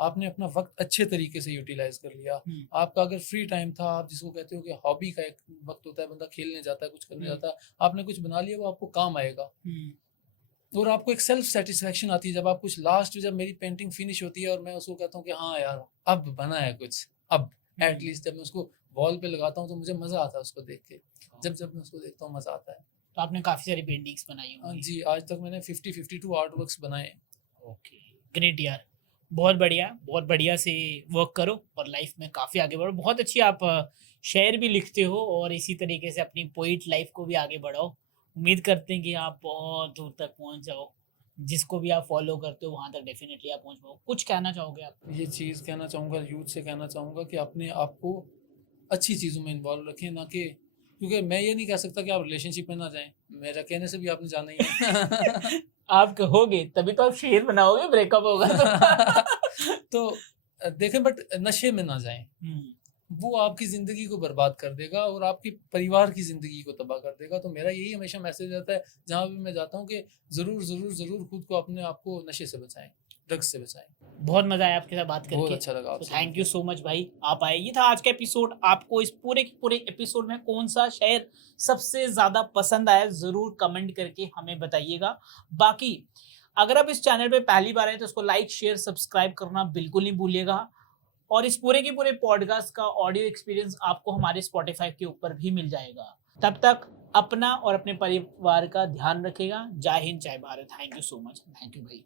आपने अपना वक्त अच्छे तरीके से यूटिलाइज कर लिया। आपका अगर फ्री टाइम था, आप जिसको कहते हो कि हॉबी का एक वक्त होता है, बंदा खेलने जाता है, कुछ करने जाता है, आपने कुछ बना लिया, वो आपको काम आएगा। और आपको एक सेल्फ सेटिस्फेक्शन आती है जब आप कुछ लास्ट, जब मेरी पेंटिंग फिनिश होती है और मैं उसको कहता हूँ कि हाँ यार अब बना है कुछ, अब एटलीस्ट जब मैं उसको वॉल पे लगाता हूँ तो मुझे मजा आता है उसको देख के। जब मैं उसको देखता हूँ मजा आता है। तो आपने काफी सारी पेंटिंग्स बनाई होंगी। जी, आज तक मैंने 52 आर्टवर्क्स बनाए। ओके, ग्रेट यार, बहुत बढ़िया से वर्क करो और लाइफ में काफी आगे बढ़ो। बहुत अच्छी आप शेयर भी लिखते हो और इसी तरीके से अपनी पोइट लाइफ को भी आगे बढ़ाओ। उम्मीद करते हैं कि आप बहुत दूर तक पहुंच जाओ, जिसको भी आप फॉलो करते हो वहां तक डेफिनेटली आप पहुंच पाओ। कुछ कहना चाहोगे आप? ये चीज़ कहना चाहूँगा, यूथ से कहना चाहूँगा कि अपने आप को अच्छी चीज़ों में इन्वॉल्व रखें, ना कि, क्योंकि मैं ये नहीं कह सकता कि आप रिलेशनशिप में ना जाएं, मेरा कहने से भी आपने जाना ही है। आप कहोगे तभी तो आप शेर बनाओगे, ब्रेकअप होगा तो देखें, बट नशे में ना जाएं, वो आपकी ज़िंदगी को बर्बाद कर देगा और आपकी परिवार की ज़िंदगी को तबाह कर देगा। तो मेरा यही हमेशा मैसेज रहता है जहाँ भी मैं जाता हूँ कि ज़रूर ज़रूर ज़रूर खुद को, अपने आप को नशे से बचाएं, ड्रग्स से बचाएं। बहुत मजा आया आपके साथ बात करके। बहुत अच्छा लगा आपसे। थैंक यू सो मच भाई, आप आए। ये था आज का एपिसोड। आपको इस पूरे के पूरे एपिसोड में कौन सा शेयर सबसे ज्यादा पसंद आया, जरूर कमेंट करके हमें बताइएगा। बाकी अगर आप इस चैनल पे पहली बार आए तो इसको लाइक शेयर सब्सक्राइब करना बिल्कुल नहीं भूलिएगा। और इस पूरे के पूरे पॉडकास्ट का ऑडियो एक्सपीरियंस आपको हमारे स्पॉटिफाई के ऊपर भी मिल जाएगा। तब तक अपना और अपने परिवार का ध्यान रखेगा। जय हिंद, जय Bharat. Thank you so much. Thank you भाई।